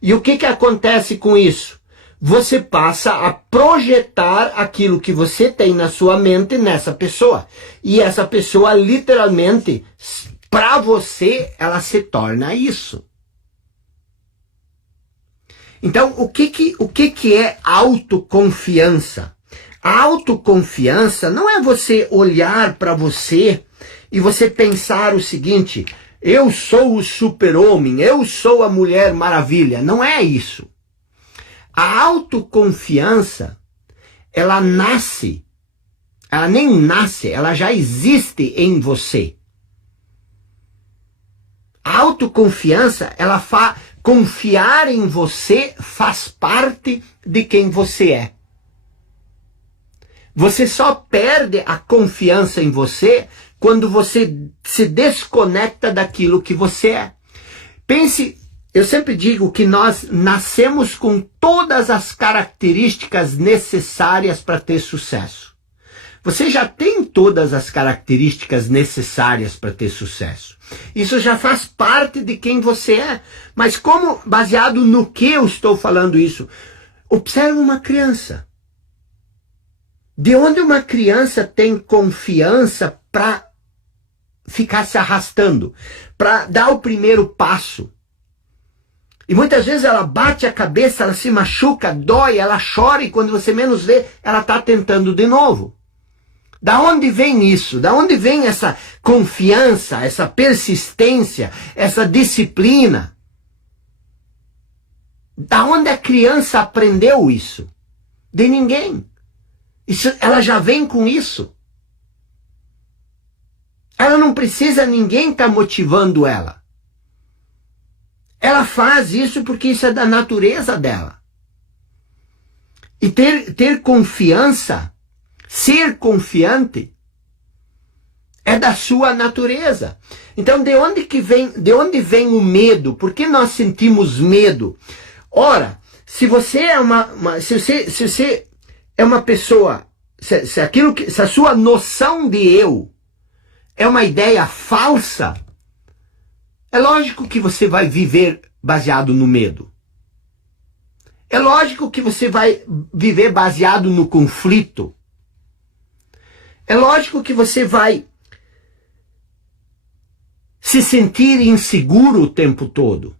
E o que acontece com isso? Você passa a projetar aquilo que você tem na sua mente nessa pessoa. E essa pessoa, literalmente, para você, ela se torna isso. Então, o que é autoconfiança? A autoconfiança não é você olhar para você e você pensar o seguinte: eu sou o super-homem, eu sou a Mulher Maravilha. Não é isso. A autoconfiança, ela nem nasce, ela já existe em você. A autoconfiança, confiar em você faz parte de quem você é. Você só perde a confiança em você quando você se desconecta daquilo que você é. Pense, eu sempre digo que nós nascemos com todas as características necessárias para ter sucesso. Você já tem todas as características necessárias para ter sucesso. Isso já faz parte de quem você é. Mas como, baseado no que eu estou falando isso? Observe uma criança. De onde uma criança tem confiança para ficar se arrastando, para dar o primeiro passo? E muitas vezes ela bate a cabeça, ela se machuca, dói, ela chora e quando você menos vê, ela está tentando de novo. Da onde vem isso? Da onde vem essa confiança, essa persistência, essa disciplina? Da onde a criança aprendeu isso? De ninguém. Ela já vem com isso. Ela não precisa ninguém estar motivando ela. Ela faz isso porque isso é da natureza dela. E ter confiança, ser confiante, é da sua natureza. Então, de onde vem o medo? Por que nós sentimos medo? Ora, se você é uma pessoa, se a sua noção de eu é uma ideia falsa, é lógico que você vai viver baseado no medo. É lógico que você vai viver baseado no conflito. É lógico que você vai se sentir inseguro o tempo todo.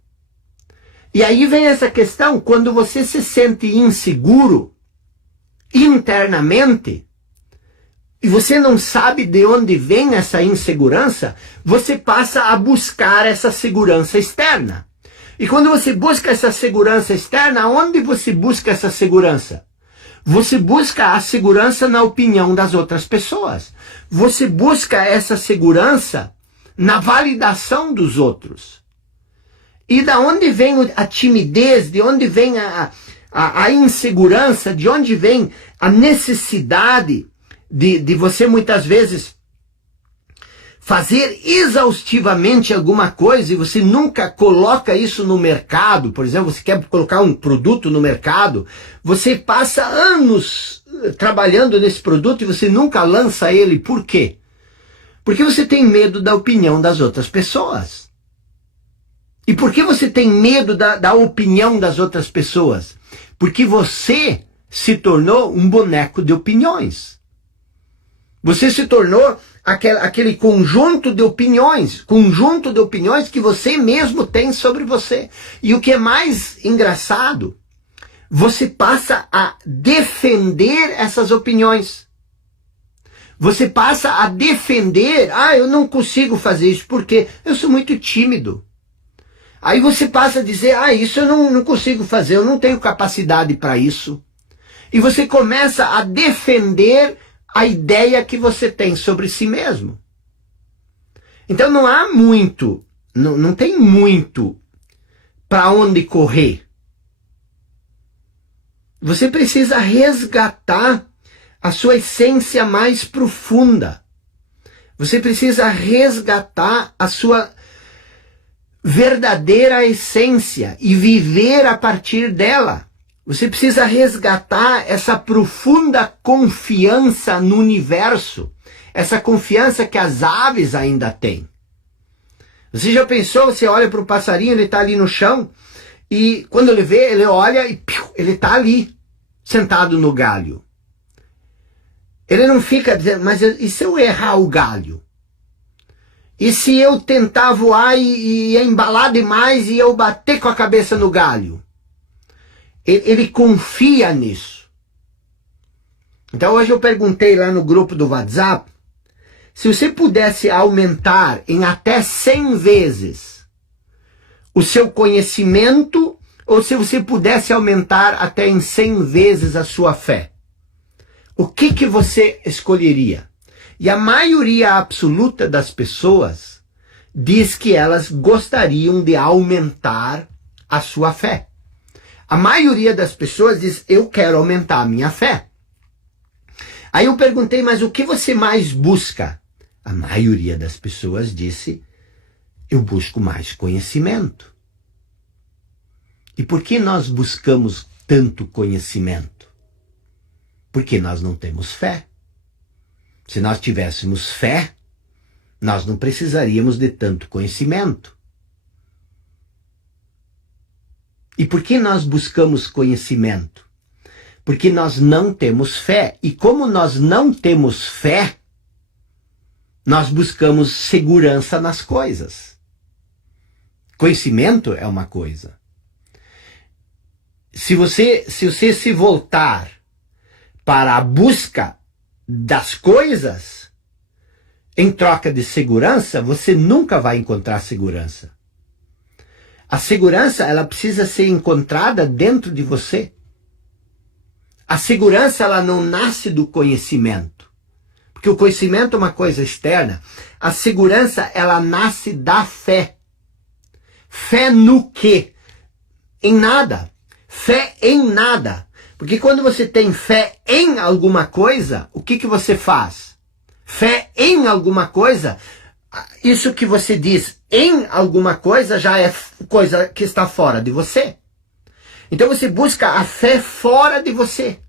E aí vem essa questão, quando você se sente inseguro internamente, e você não sabe de onde vem essa insegurança, você passa a buscar essa segurança externa. E quando você busca essa segurança externa, onde você busca essa segurança? Você busca a segurança na opinião das outras pessoas. Você busca essa segurança na validação dos outros. E da onde vem a timidez, de onde vem a insegurança, de onde vem a necessidade de você muitas vezes fazer exaustivamente alguma coisa e você nunca coloca isso no mercado. Por exemplo, você quer colocar um produto no mercado, você passa anos trabalhando nesse produto e você nunca lança ele. Por quê? Porque você tem medo da opinião das outras pessoas. E por que você tem medo da opinião das outras pessoas? Porque você se tornou um boneco de opiniões. Você se tornou aquele conjunto de opiniões que você mesmo tem sobre você. E o que é mais engraçado, você passa a defender essas opiniões. Você passa a defender, eu não consigo fazer isso porque eu sou muito tímido. Aí você passa a dizer, isso eu não consigo fazer, eu não tenho capacidade para isso. E você começa a defender a ideia que você tem sobre si mesmo. Então não há muito, não tem muito para onde correr. Você precisa resgatar a sua essência mais profunda. Você precisa resgatar a sua verdadeira essência e viver a partir dela. Você precisa resgatar essa profunda confiança no universo, essa confiança que as aves ainda têm. Você já pensou, você olha para o passarinho, ele está ali no chão, e quando ele vê, ele olha e ele está ali, sentado no galho. Ele não fica dizendo, mas e se eu errar o galho? E se eu tentar voar e embalar demais e eu bater com a cabeça no galho? Ele confia nisso. Então hoje eu perguntei lá no grupo do WhatsApp, se você pudesse aumentar em até 100 vezes o seu conhecimento, ou se você pudesse aumentar até em 100 vezes a sua fé, o que você escolheria? E a maioria absoluta das pessoas diz que elas gostariam de aumentar a sua fé. A maioria das pessoas diz, eu quero aumentar a minha fé. Aí eu perguntei, mas o que você mais busca? A maioria das pessoas disse, eu busco mais conhecimento. E por que nós buscamos tanto conhecimento? Porque nós não temos fé. Se nós tivéssemos fé, nós não precisaríamos de tanto conhecimento. E por que nós buscamos conhecimento? Porque nós não temos fé. E como nós não temos fé, nós buscamos segurança nas coisas. Conhecimento é uma coisa. Se você se voltar para a busca das coisas, em troca de segurança, você nunca vai encontrar segurança. A segurança, ela precisa ser encontrada dentro de você. A segurança, ela não nasce do conhecimento. Porque o conhecimento é uma coisa externa. A segurança, ela nasce da fé. Fé no quê? Em nada. Fé em nada. Porque quando você tem fé em alguma coisa, o que você faz? Fé em alguma coisa, isso que você diz em alguma coisa já é coisa que está fora de você. Então você busca a fé fora de você.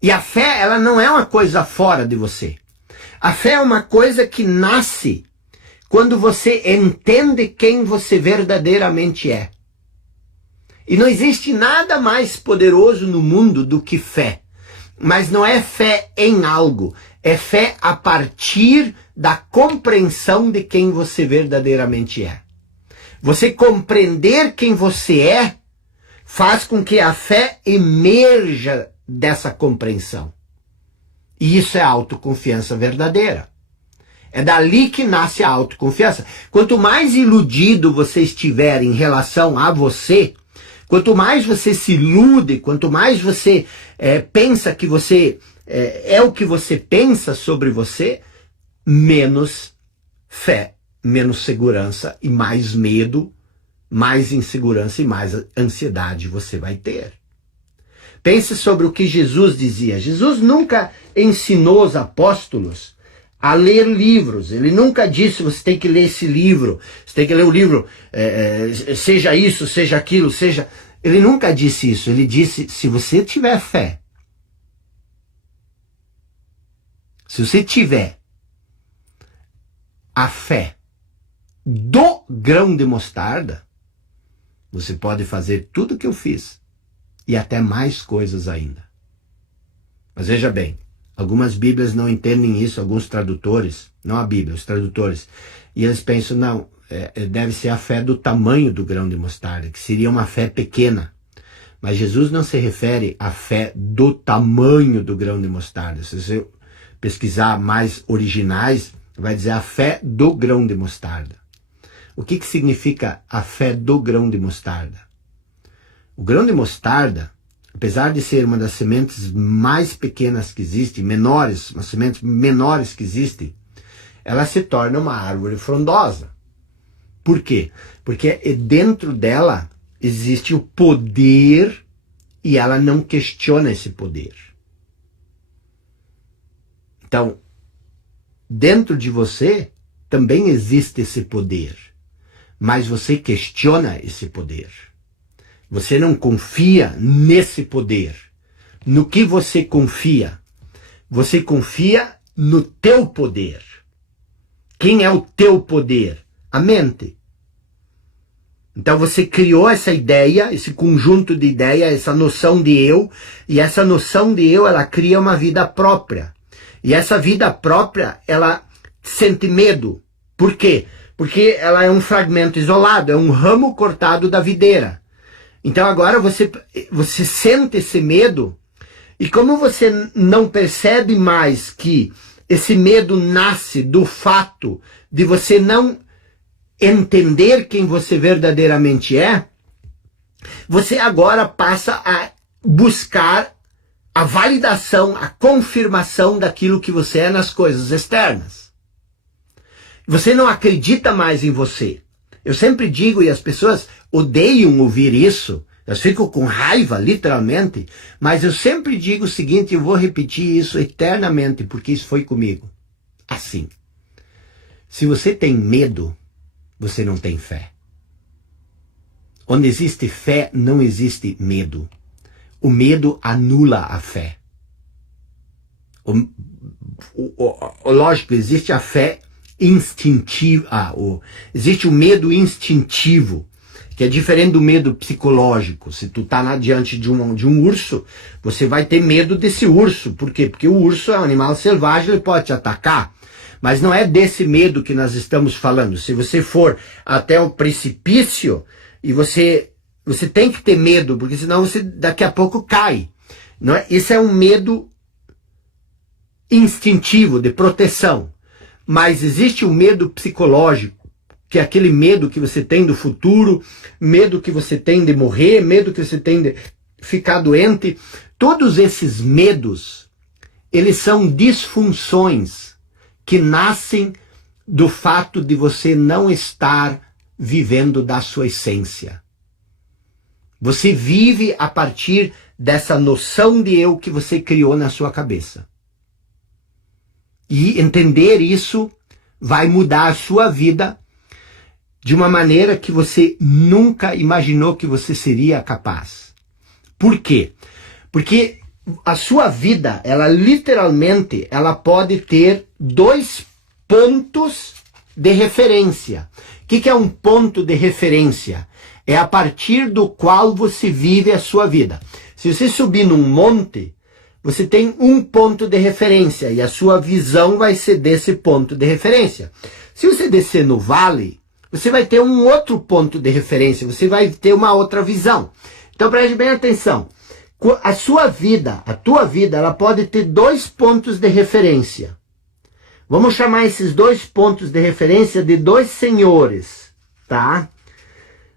E a fé, ela não é uma coisa fora de você. A fé é uma coisa que nasce quando você entende quem você verdadeiramente é. E não existe nada mais poderoso no mundo do que fé. Mas não é fé em algo, é fé a partir da compreensão de quem você verdadeiramente é. Você compreender quem você é faz com que a fé emerja dessa compreensão. E isso é a autoconfiança verdadeira. É dali que nasce a autoconfiança. Quanto mais iludido você estiver em relação a você, quanto mais você se ilude, quanto mais você pensa que você é o que você pensa sobre você, menos fé, menos segurança e mais medo, mais insegurança e mais ansiedade você vai ter. Pense sobre o que Jesus dizia. Jesus nunca ensinou os apóstolos a ler livros. Ele nunca disse, você tem que ler esse livro, você tem que ler o livro, seja isso, seja aquilo, seja... Ele nunca disse isso. Ele disse, se você tiver fé, se você tiver a fé do grão de mostarda, você pode fazer tudo o que eu fiz e até mais coisas ainda. Mas veja bem, algumas Bíblias não entendem isso, alguns tradutores, não a Bíblia, os tradutores, e eles pensam, não, deve ser a fé do tamanho do grão de mostarda, que seria uma fé pequena. Mas Jesus não se refere à fé do tamanho do grão de mostarda. Se você pesquisar mais originais, vai dizer a fé do grão de mostarda. O que significa a fé do grão de mostarda? O grão de mostarda, apesar de ser uma das sementes mais pequenas que existem, menores, umas sementes menores que existem, ela se torna uma árvore frondosa. Por quê? Porque dentro dela existe o poder e ela não questiona esse poder. Então, dentro de você também existe esse poder, mas você questiona esse poder. Você não confia nesse poder. No que você confia? Você confia no teu poder. Quem é o teu poder? A mente. Então você criou essa ideia, esse conjunto de ideias, essa noção de eu, e essa noção de eu, ela cria uma vida própria. E essa vida própria, ela sente medo. Por quê? Porque ela é um fragmento isolado, é um ramo cortado da videira. Então agora você sente esse medo, e como você não percebe mais que esse medo nasce do fato de você não entender quem você verdadeiramente é, você agora passa a buscar a validação, a confirmação daquilo que você é nas coisas externas. Você não acredita mais em você. Eu sempre digo, e as pessoas odeiam ouvir isso, eu fico com raiva, literalmente, mas eu sempre digo o seguinte, eu vou repetir isso eternamente, porque isso foi comigo. Assim, se você tem medo, você não tem fé. Onde existe fé, não existe medo. O medo anula a fé. Lógico, existe a fé instintiva, existe o medo instintivo, que é diferente do medo psicológico. Se tu tá diante de um urso, você vai ter medo desse urso. Por quê? Porque o urso é um animal selvagem, ele pode te atacar. Mas não é desse medo que nós estamos falando. Se você for até o precipício, e você tem que ter medo, porque senão você daqui a pouco cai. Não é? Esse é um medo instintivo, de proteção. Mas existe o medo psicológico, que é aquele medo que você tem do futuro, medo que você tem de morrer, medo que você tem de ficar doente. Todos esses medos, eles são disfunções que nascem do fato de você não estar vivendo da sua essência. Você vive a partir dessa noção de eu que você criou na sua cabeça. E entender isso vai mudar a sua vida de uma maneira que você nunca imaginou que você seria capaz. Por quê? Porque a sua vida, ela literalmente, ela pode ter 2 pontos de referência. O que é um ponto de referência? É a partir do qual você vive a sua vida. Se você subir num monte, você tem um ponto de referência e a sua visão vai ser desse ponto de referência. Se você descer no vale, você vai ter um outro ponto de referência, você vai ter uma outra visão. Então preste bem atenção. A sua vida, a tua vida, ela pode ter 2 pontos de referência. Vamos chamar esses 2 pontos de referência de 2 senhores, tá?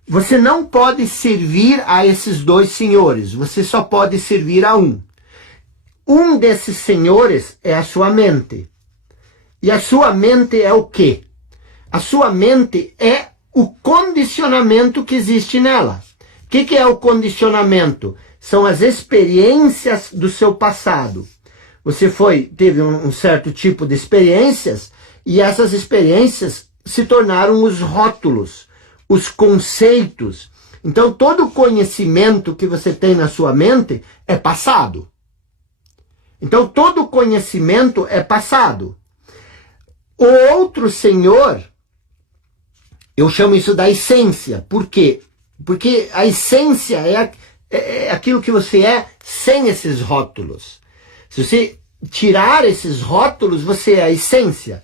Você não pode servir a esses 2 senhores, você só pode servir a um. Um desses senhores é a sua mente. E a sua mente é o quê? A sua mente é o condicionamento que existe nela. O que é o condicionamento? são as experiências do seu passado. Você teve um certo tipo de experiências, e essas experiências se tornaram os rótulos, os conceitos. Então, todo conhecimento que você tem na sua mente é passado. Então, todo conhecimento é passado. O outro senhor, eu chamo isso da essência. Por quê? Porque a essência é aquilo que você é sem esses rótulos. Se você tirar esses rótulos, você é a essência.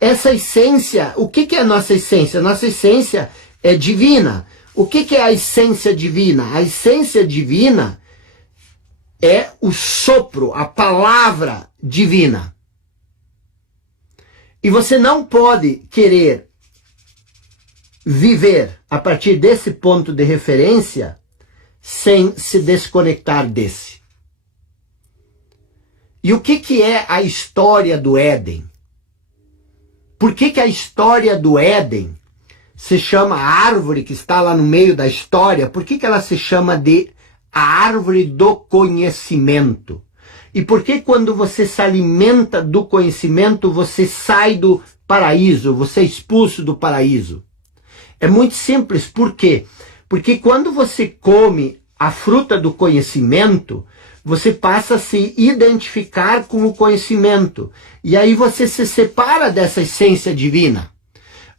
Essa essência, o que é a nossa essência? A nossa essência é divina. O que é a essência divina? A essência divina é o sopro, a palavra divina. E você não pode querer viver a partir desse ponto de referência sem se desconectar desse. E o que é a história do Éden? Por que a história do Éden se chama a árvore que está lá no meio da história? Por que ela se chama de a árvore do conhecimento? E por que quando você se alimenta do conhecimento, você sai do paraíso, você é expulso do paraíso? É muito simples. Por quê? Porque quando você come a fruta do conhecimento, você passa a se identificar com o conhecimento. E aí você se separa dessa essência divina.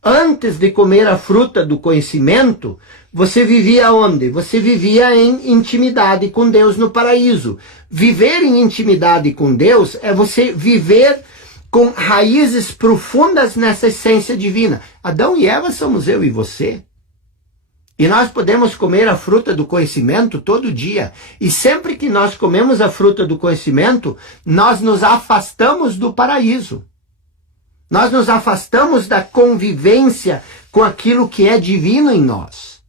Antes de comer a fruta do conhecimento, você vivia onde? Você vivia em intimidade com Deus no paraíso. Viver em intimidade com Deus é você viver com raízes profundas nessa essência divina. Adão e Eva somos eu e você. E nós podemos comer a fruta do conhecimento todo dia. E sempre que nós comemos a fruta do conhecimento, nós nos afastamos do paraíso. Nós nos afastamos da convivência com aquilo que é divino em nós.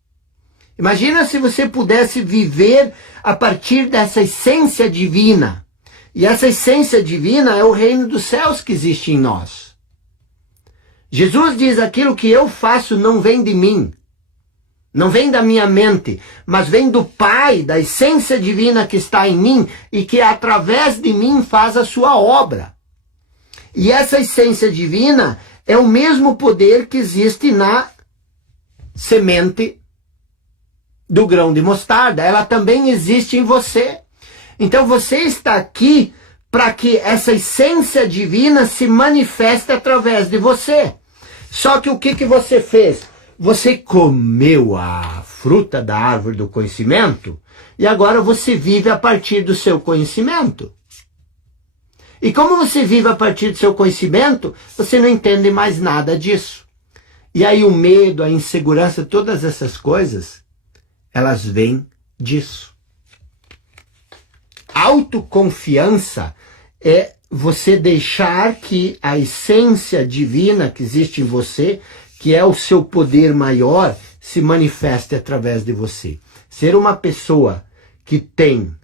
Imagina se você pudesse viver a partir dessa essência divina. E essa essência divina é o reino dos céus que existe em nós. Jesus diz: aquilo que eu faço não vem de mim, não vem da minha mente, mas vem do Pai, da essência divina que está em mim e que através de mim faz a sua obra. E essa essência divina é o mesmo poder que existe na semente do grão de mostarda. Ela também existe em você. Então você está aqui para que essa essência divina se manifeste através de você. Só que o que você fez? Você comeu a fruta da árvore do conhecimento e agora você vive a partir do seu conhecimento. E como você vive a partir do seu conhecimento, você não entende mais nada disso. E aí o medo, a insegurança, todas essas coisas, elas vêm disso. Autoconfiança é você deixar que a essência divina que existe em você, que é o seu poder maior, se manifeste através de você. Ser uma pessoa que tem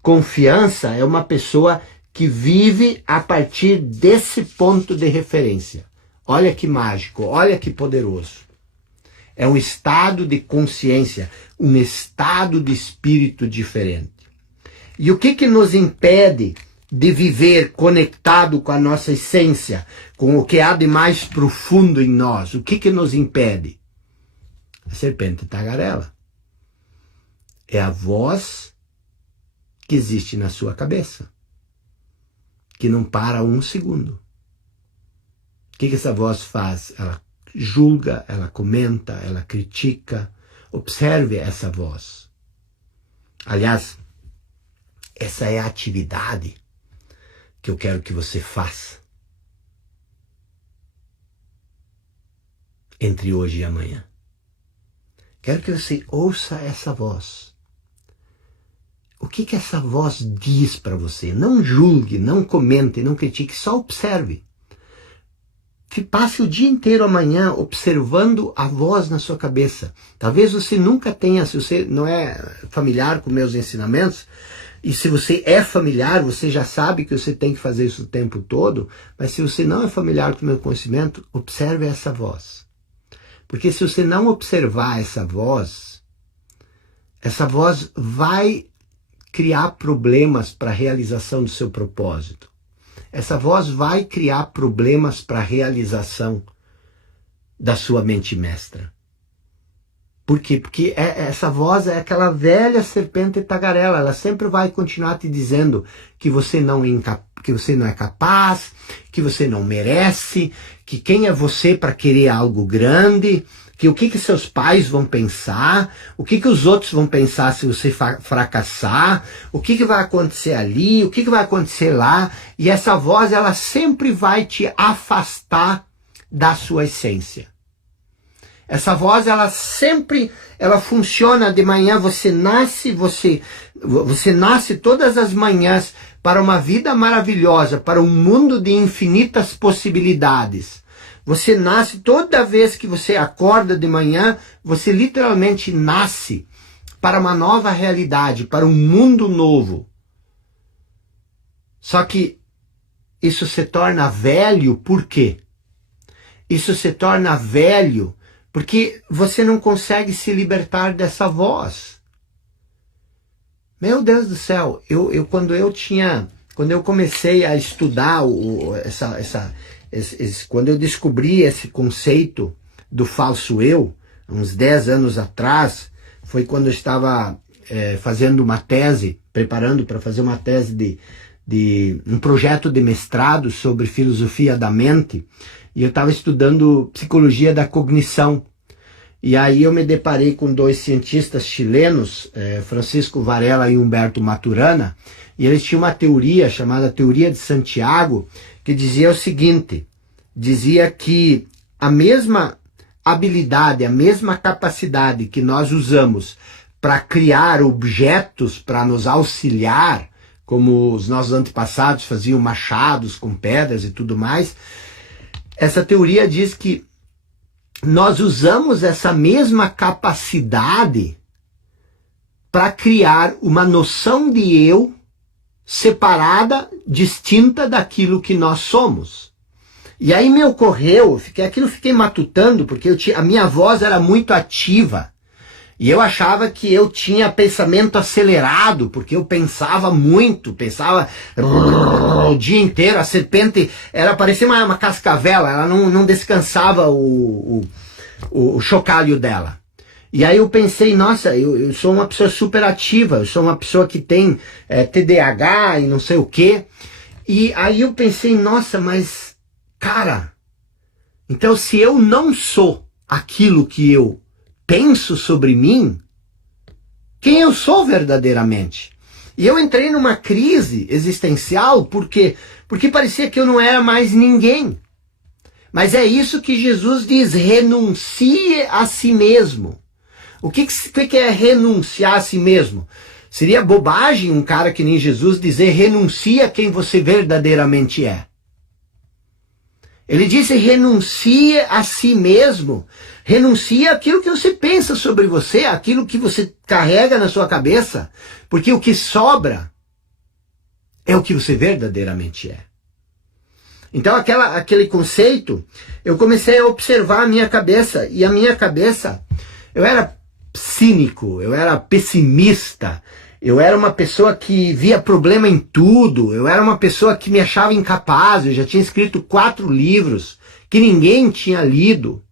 confiança é uma pessoa que vive a partir desse ponto de referência. Olha que mágico, olha que poderoso. É um estado de consciência, um estado de espírito diferente. E o que nos impede de viver conectado com a nossa essência, com o que há de mais profundo em nós? O que nos impede? A serpente tagarela. É a voz que existe na sua cabeça, que não para um segundo. O que essa voz faz? Ela julga, ela comenta, ela critica. Observe essa voz. Aliás, essa é a atividade que eu quero que você faça entre hoje e amanhã. Quero que você ouça essa voz. O que essa voz diz para você? Não julgue, não comente, não critique, só observe. Passe o dia inteiro amanhã observando a voz na sua cabeça. Talvez você nunca tenha, se você não é familiar com meus ensinamentos, e se você é familiar, você já sabe que você tem que fazer isso o tempo todo, mas se você não é familiar com o meu conhecimento, observe essa voz. Porque se você não observar essa voz vai criar problemas para a realização do seu propósito. Essa voz vai criar problemas para a realização da sua mente mestra. Por quê? Porque essa voz é aquela velha serpente tagarela. Ela sempre vai continuar te dizendo que você não é capaz, que você não merece, que quem é você para querer algo grande, que o que seus pais vão pensar, o que os outros vão pensar se você fracassar, o que vai acontecer ali, o que vai acontecer lá. E essa voz, ela sempre vai te afastar da sua essência. Essa voz, ela funciona de manhã, você nasce todas as manhãs para uma vida maravilhosa, para um mundo de infinitas possibilidades. Você nasce toda vez que você acorda de manhã, você literalmente nasce para uma nova realidade, para um mundo novo. Só que isso se torna velho por quê? Isso se torna velho porque você não consegue se libertar dessa voz. Meu Deus do céu, quando eu comecei a estudar quando eu descobri esse conceito do falso eu, uns 10 anos atrás, foi quando eu estava fazendo uma tese, preparando para fazer uma tese de um projeto de mestrado sobre filosofia da mente, e eu estava estudando psicologia da cognição. E aí eu me deparei com 2 cientistas chilenos, Francisco Varela e Humberto Maturana, e eles tinham uma teoria chamada Teoria de Santiago, que dizia o seguinte, dizia que a mesma habilidade, a mesma capacidade que nós usamos para criar objetos para nos auxiliar, como os nossos antepassados faziam machados com pedras e tudo mais, essa teoria diz que nós usamos essa mesma capacidade para criar uma noção de eu separada, distinta daquilo que nós somos. E aí me ocorreu, fiquei matutando, porque a minha voz era muito ativa. E eu achava que eu tinha pensamento acelerado, porque eu pensava muito, pensava o dia inteiro. A serpente, ela parecia uma cascavel, ela não descansava o chocalho dela. E aí eu pensei, nossa, eu sou uma pessoa super ativa, eu sou uma pessoa que tem TDAH e não sei o quê. E aí eu pensei, nossa, mas, cara, então se eu não sou aquilo que eu penso sobre mim, quem eu sou verdadeiramente? E eu entrei numa crise existencial porque parecia que eu não era mais ninguém. Mas é isso que Jesus diz, renuncie a si mesmo. O que é renunciar a si mesmo? Seria bobagem um cara que nem Jesus dizer renuncia a quem você verdadeiramente é. Ele disse renuncie a si mesmo. Renuncie àquilo que você pensa sobre você, aquilo que você carrega na sua cabeça. Porque o que sobra é o que você verdadeiramente é. Então aquele conceito, eu comecei a observar a minha cabeça. E a minha cabeça, eu era cínico, eu era pessimista. Eu era uma pessoa que via problema em tudo, eu era uma pessoa que me achava incapaz, eu já tinha escrito 4 livros que ninguém tinha lido,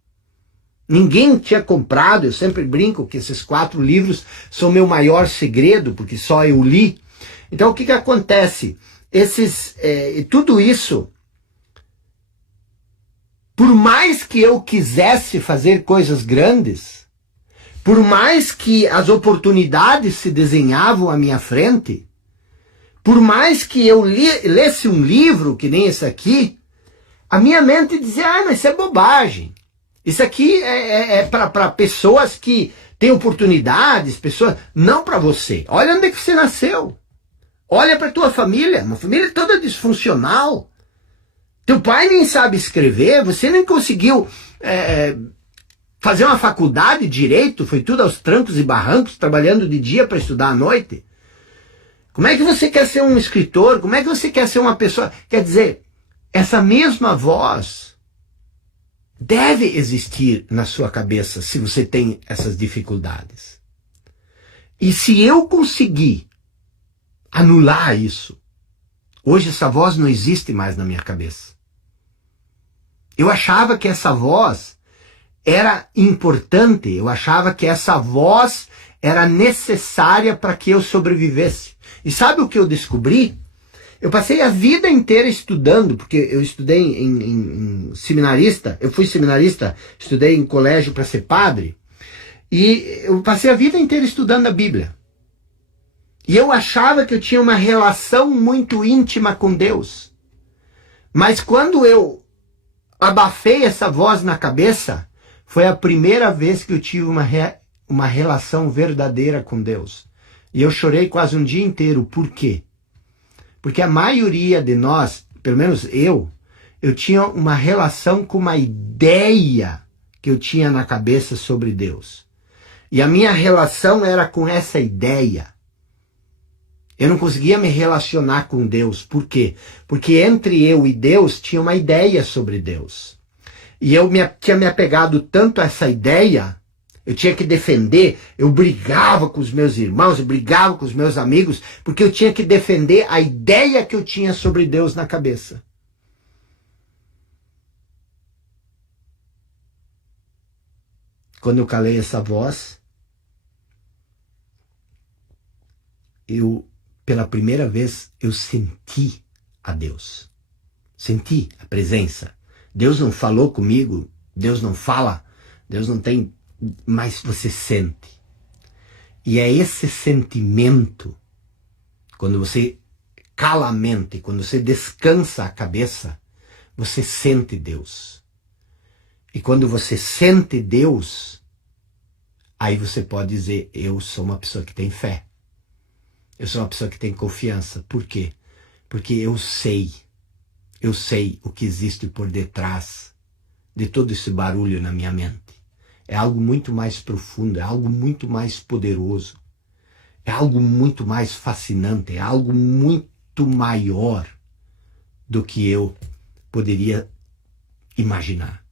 ninguém tinha comprado. Eu sempre brinco que esses 4 livros são meu maior segredo, porque só eu li. Então o que acontece? Tudo isso, por mais que eu quisesse fazer coisas grandes, por mais que as oportunidades se desenhavam à minha frente, por mais que eu lesse um livro que nem esse aqui, a minha mente dizia, mas isso é bobagem. Isso aqui é para pessoas que têm oportunidades, pessoas, não para você. Olha onde é que você nasceu. Olha para tua família, uma família toda disfuncional. Teu pai nem sabe escrever, você nem conseguiu fazer uma faculdade de direito, foi tudo aos trancos e barrancos, trabalhando de dia para estudar à noite. Como é que você quer ser um escritor? Como é que você quer ser uma pessoa? Quer dizer, essa mesma voz deve existir na sua cabeça se você tem essas dificuldades. E se eu conseguir anular isso. Hoje essa voz não existe mais na minha cabeça. Eu achava que essa voz era importante, eu achava que essa voz era necessária para que eu sobrevivesse. E sabe o que eu descobri? Eu passei a vida inteira estudando, porque eu estudei em seminarista, eu fui seminarista, estudei em colégio para ser padre, e eu passei a vida inteira estudando a Bíblia. E eu achava que eu tinha uma relação muito íntima com Deus. Mas quando eu abafei essa voz na cabeça, foi a primeira vez que eu tive uma relação verdadeira com Deus. E eu chorei quase um dia inteiro. Por quê? Porque a maioria de nós, pelo menos eu tinha uma relação com uma ideia que eu tinha na cabeça sobre Deus. E a minha relação era com essa ideia. Eu não conseguia me relacionar com Deus. Por quê? Porque entre eu e Deus tinha uma ideia sobre Deus. E eu tinha me apegado tanto a essa ideia, eu tinha que defender, eu brigava com os meus irmãos, eu brigava com os meus amigos, porque eu tinha que defender a ideia que eu tinha sobre Deus na cabeça. Quando eu calei essa voz, pela primeira vez, eu senti a Deus. Senti a presença. Deus não falou comigo, Deus não fala, Deus não tem, mas você sente. E é esse sentimento, quando você cala a mente, quando você descansa a cabeça, você sente Deus. E quando você sente Deus, aí você pode dizer, eu sou uma pessoa que tem fé. Eu sou uma pessoa que tem confiança. Por quê? Porque eu sei o que existe por detrás de todo esse barulho na minha mente. É algo muito mais profundo, é algo muito mais poderoso, é algo muito mais fascinante, é algo muito maior do que eu poderia imaginar.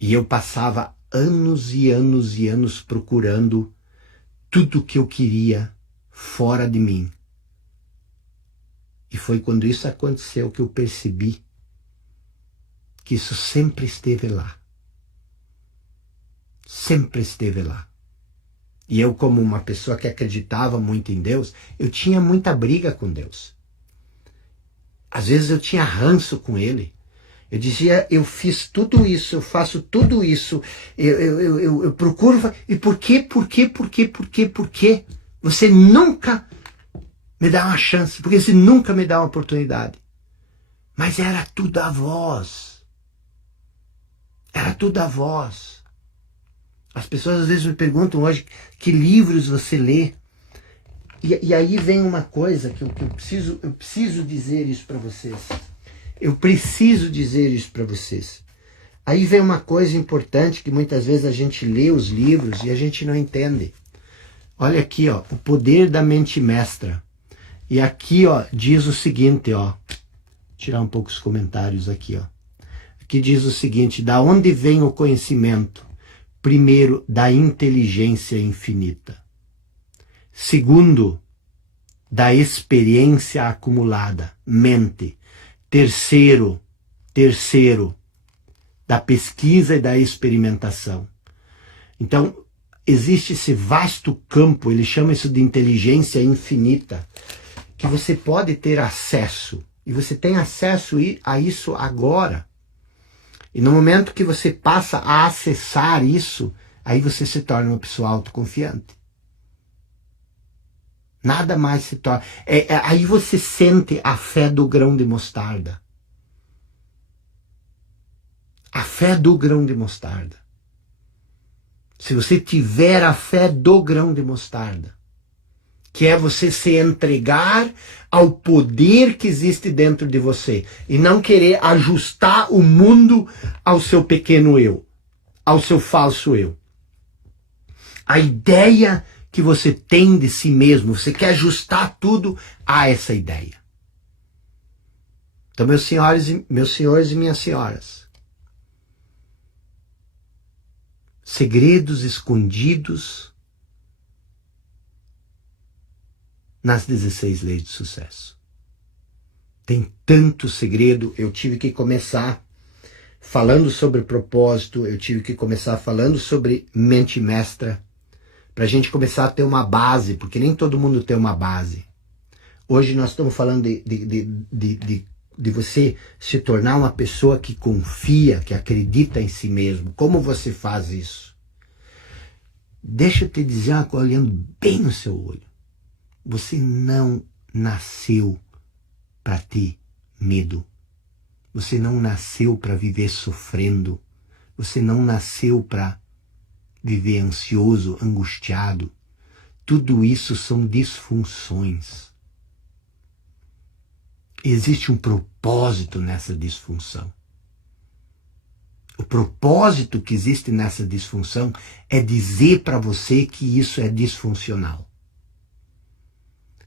E eu passava anos e anos e anos procurando tudo o que eu queria fora de mim. E foi quando isso aconteceu que eu percebi que isso sempre esteve lá. Sempre esteve lá. E eu, como uma pessoa que acreditava muito em Deus, eu tinha muita briga com Deus. Às vezes eu tinha ranço com Ele. Eu dizia, eu fiz tudo isso, eu faço tudo isso, eu procuro... E por quê? Você nunca me dá uma chance, porque você nunca me dá uma oportunidade. Mas era tudo a voz. Era tudo a voz. As pessoas às vezes me perguntam hoje que livros você lê. E aí vem uma coisa que eu preciso dizer isso para vocês. Eu preciso dizer isso para vocês. Aí vem uma coisa importante que muitas vezes a gente lê os livros e a gente não entende. Olha aqui, ó, o poder da mente mestra. E aqui, ó, diz o seguinte, ó. Vou tirar um pouco os comentários aqui, ó. Aqui diz o seguinte, da onde vem o conhecimento? Primeiro, da inteligência infinita. Segundo, da experiência acumulada, mente. Terceiro, da pesquisa e da experimentação. Então, existe esse vasto campo, ele chama isso de inteligência infinita, que você pode ter acesso. E você tem acesso a isso agora. E no momento que você passa a acessar isso, aí você se torna uma pessoa autoconfiante. Nada mais se torna... aí você sente a fé do grão de mostarda. A fé do grão de mostarda. Se você tiver a fé do grão de mostarda, que é você se entregar ao poder que existe dentro de você e não querer ajustar o mundo ao seu pequeno eu, ao seu falso eu. A ideia que você tem de si mesmo, você quer ajustar tudo a essa ideia. Então, meus senhores e minhas senhoras, segredos escondidos nas 16 leis de sucesso. Tem tanto segredo. Eu tive que começar falando sobre propósito, eu tive que começar falando sobre mente mestra, para a gente começar a ter uma base, porque nem todo mundo tem uma base. Hoje nós estamos falando de você se tornar uma pessoa que confia, que acredita em si mesmo. Como você faz isso? Deixa eu te dizer uma coisa, olhando bem no seu olho. Você não nasceu para ter medo. Você não nasceu para viver sofrendo. Você não nasceu para viver ansioso, angustiado. Tudo isso são disfunções. Existe um propósito nessa disfunção. O propósito que existe nessa disfunção é dizer para você que isso é disfuncional.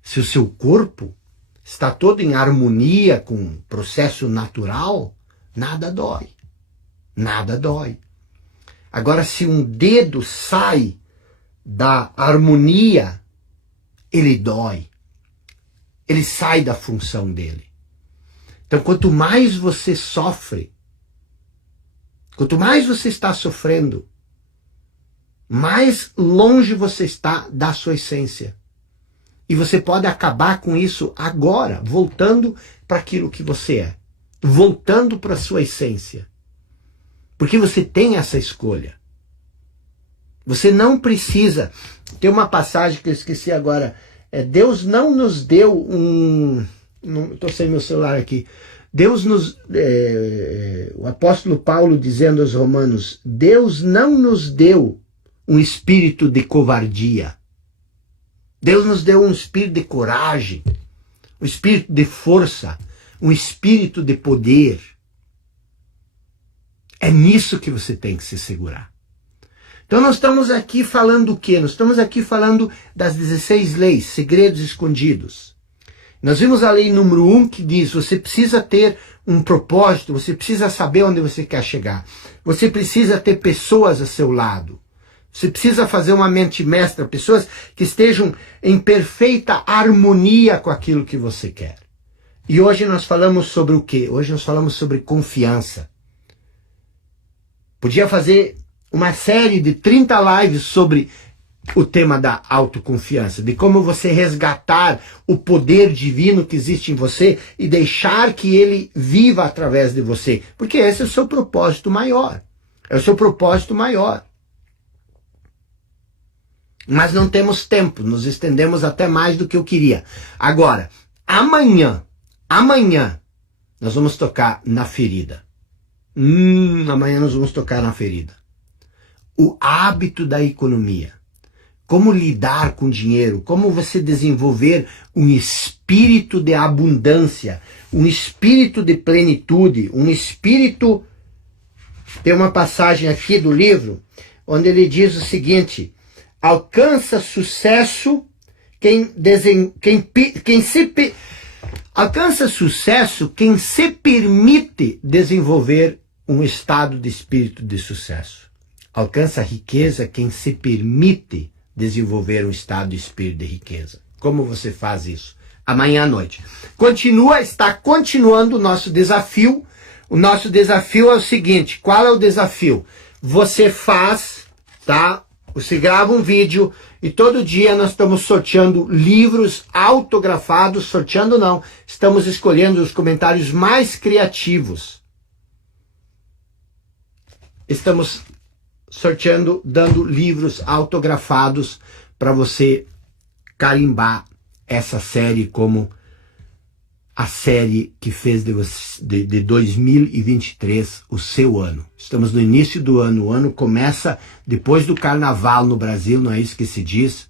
Se o seu corpo está todo em harmonia com o processo natural, nada dói. Nada dói. Agora, se um dedo sai da harmonia, ele dói. Ele sai da função dele. Então, quanto mais você sofre, quanto mais você está sofrendo, mais longe você está da sua essência. E você pode acabar com isso agora, voltando para aquilo que você é. Voltando para a sua essência. Porque você tem essa escolha. Você não precisa. Tem uma passagem que eu esqueci agora. Deus não nos deu um... Estou sem meu celular aqui. Deus nos... o apóstolo Paulo dizendo aos romanos, Deus não nos deu um espírito de covardia. Deus nos deu um espírito de coragem, um espírito de força, um espírito de poder. É nisso que você tem que se segurar. Então nós estamos aqui falando o quê? Nós estamos aqui falando das 16 leis, segredos escondidos. Nós vimos a lei número 1 que diz, você precisa ter um propósito, você precisa saber onde você quer chegar. Você precisa ter pessoas a seu lado. Você precisa fazer uma mente mestra, pessoas que estejam em perfeita harmonia com aquilo que você quer. E hoje nós falamos sobre o quê? Hoje nós falamos sobre confiança. Podia fazer uma série de 30 lives sobre o tema da autoconfiança, de como você resgatar o poder divino que existe em você e deixar que ele viva através de você. Porque esse é o seu propósito maior. É o seu propósito maior. Mas não temos tempo, nos estendemos até mais do que eu queria. Agora, amanhã, nós vamos tocar na ferida. Amanhã nós vamos tocar na ferida. O hábito da economia. Como lidar com dinheiro, como você desenvolver um espírito de abundância, um espírito de plenitude, um espírito... Tem uma passagem aqui do livro, onde ele diz o seguinte... Alcança sucesso alcança sucesso quem se permite desenvolver um estado de espírito de sucesso. Alcança riqueza quem se permite desenvolver um estado de espírito de riqueza. Como você faz isso? Amanhã à noite. Está continuando o nosso desafio. O nosso desafio é o seguinte, qual é o desafio? Você faz, tá? Você grava um vídeo e todo dia nós estamos sorteando livros autografados, sorteando não, estamos escolhendo os comentários mais criativos. Estamos sorteando, dando livros autografados para você carimbar essa série como a série que fez de 2023 o seu ano. Estamos no início do ano, o ano começa depois do carnaval no Brasil, não é isso que se diz?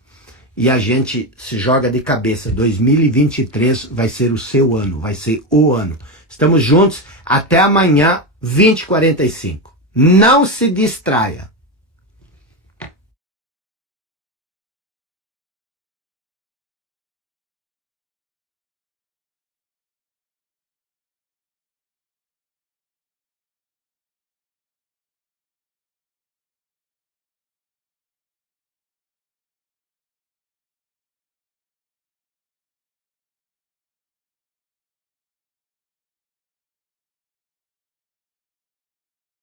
E a gente se joga de cabeça, 2023 vai ser o seu ano, vai ser o ano. Estamos juntos até amanhã, 20h45. Não se distraia.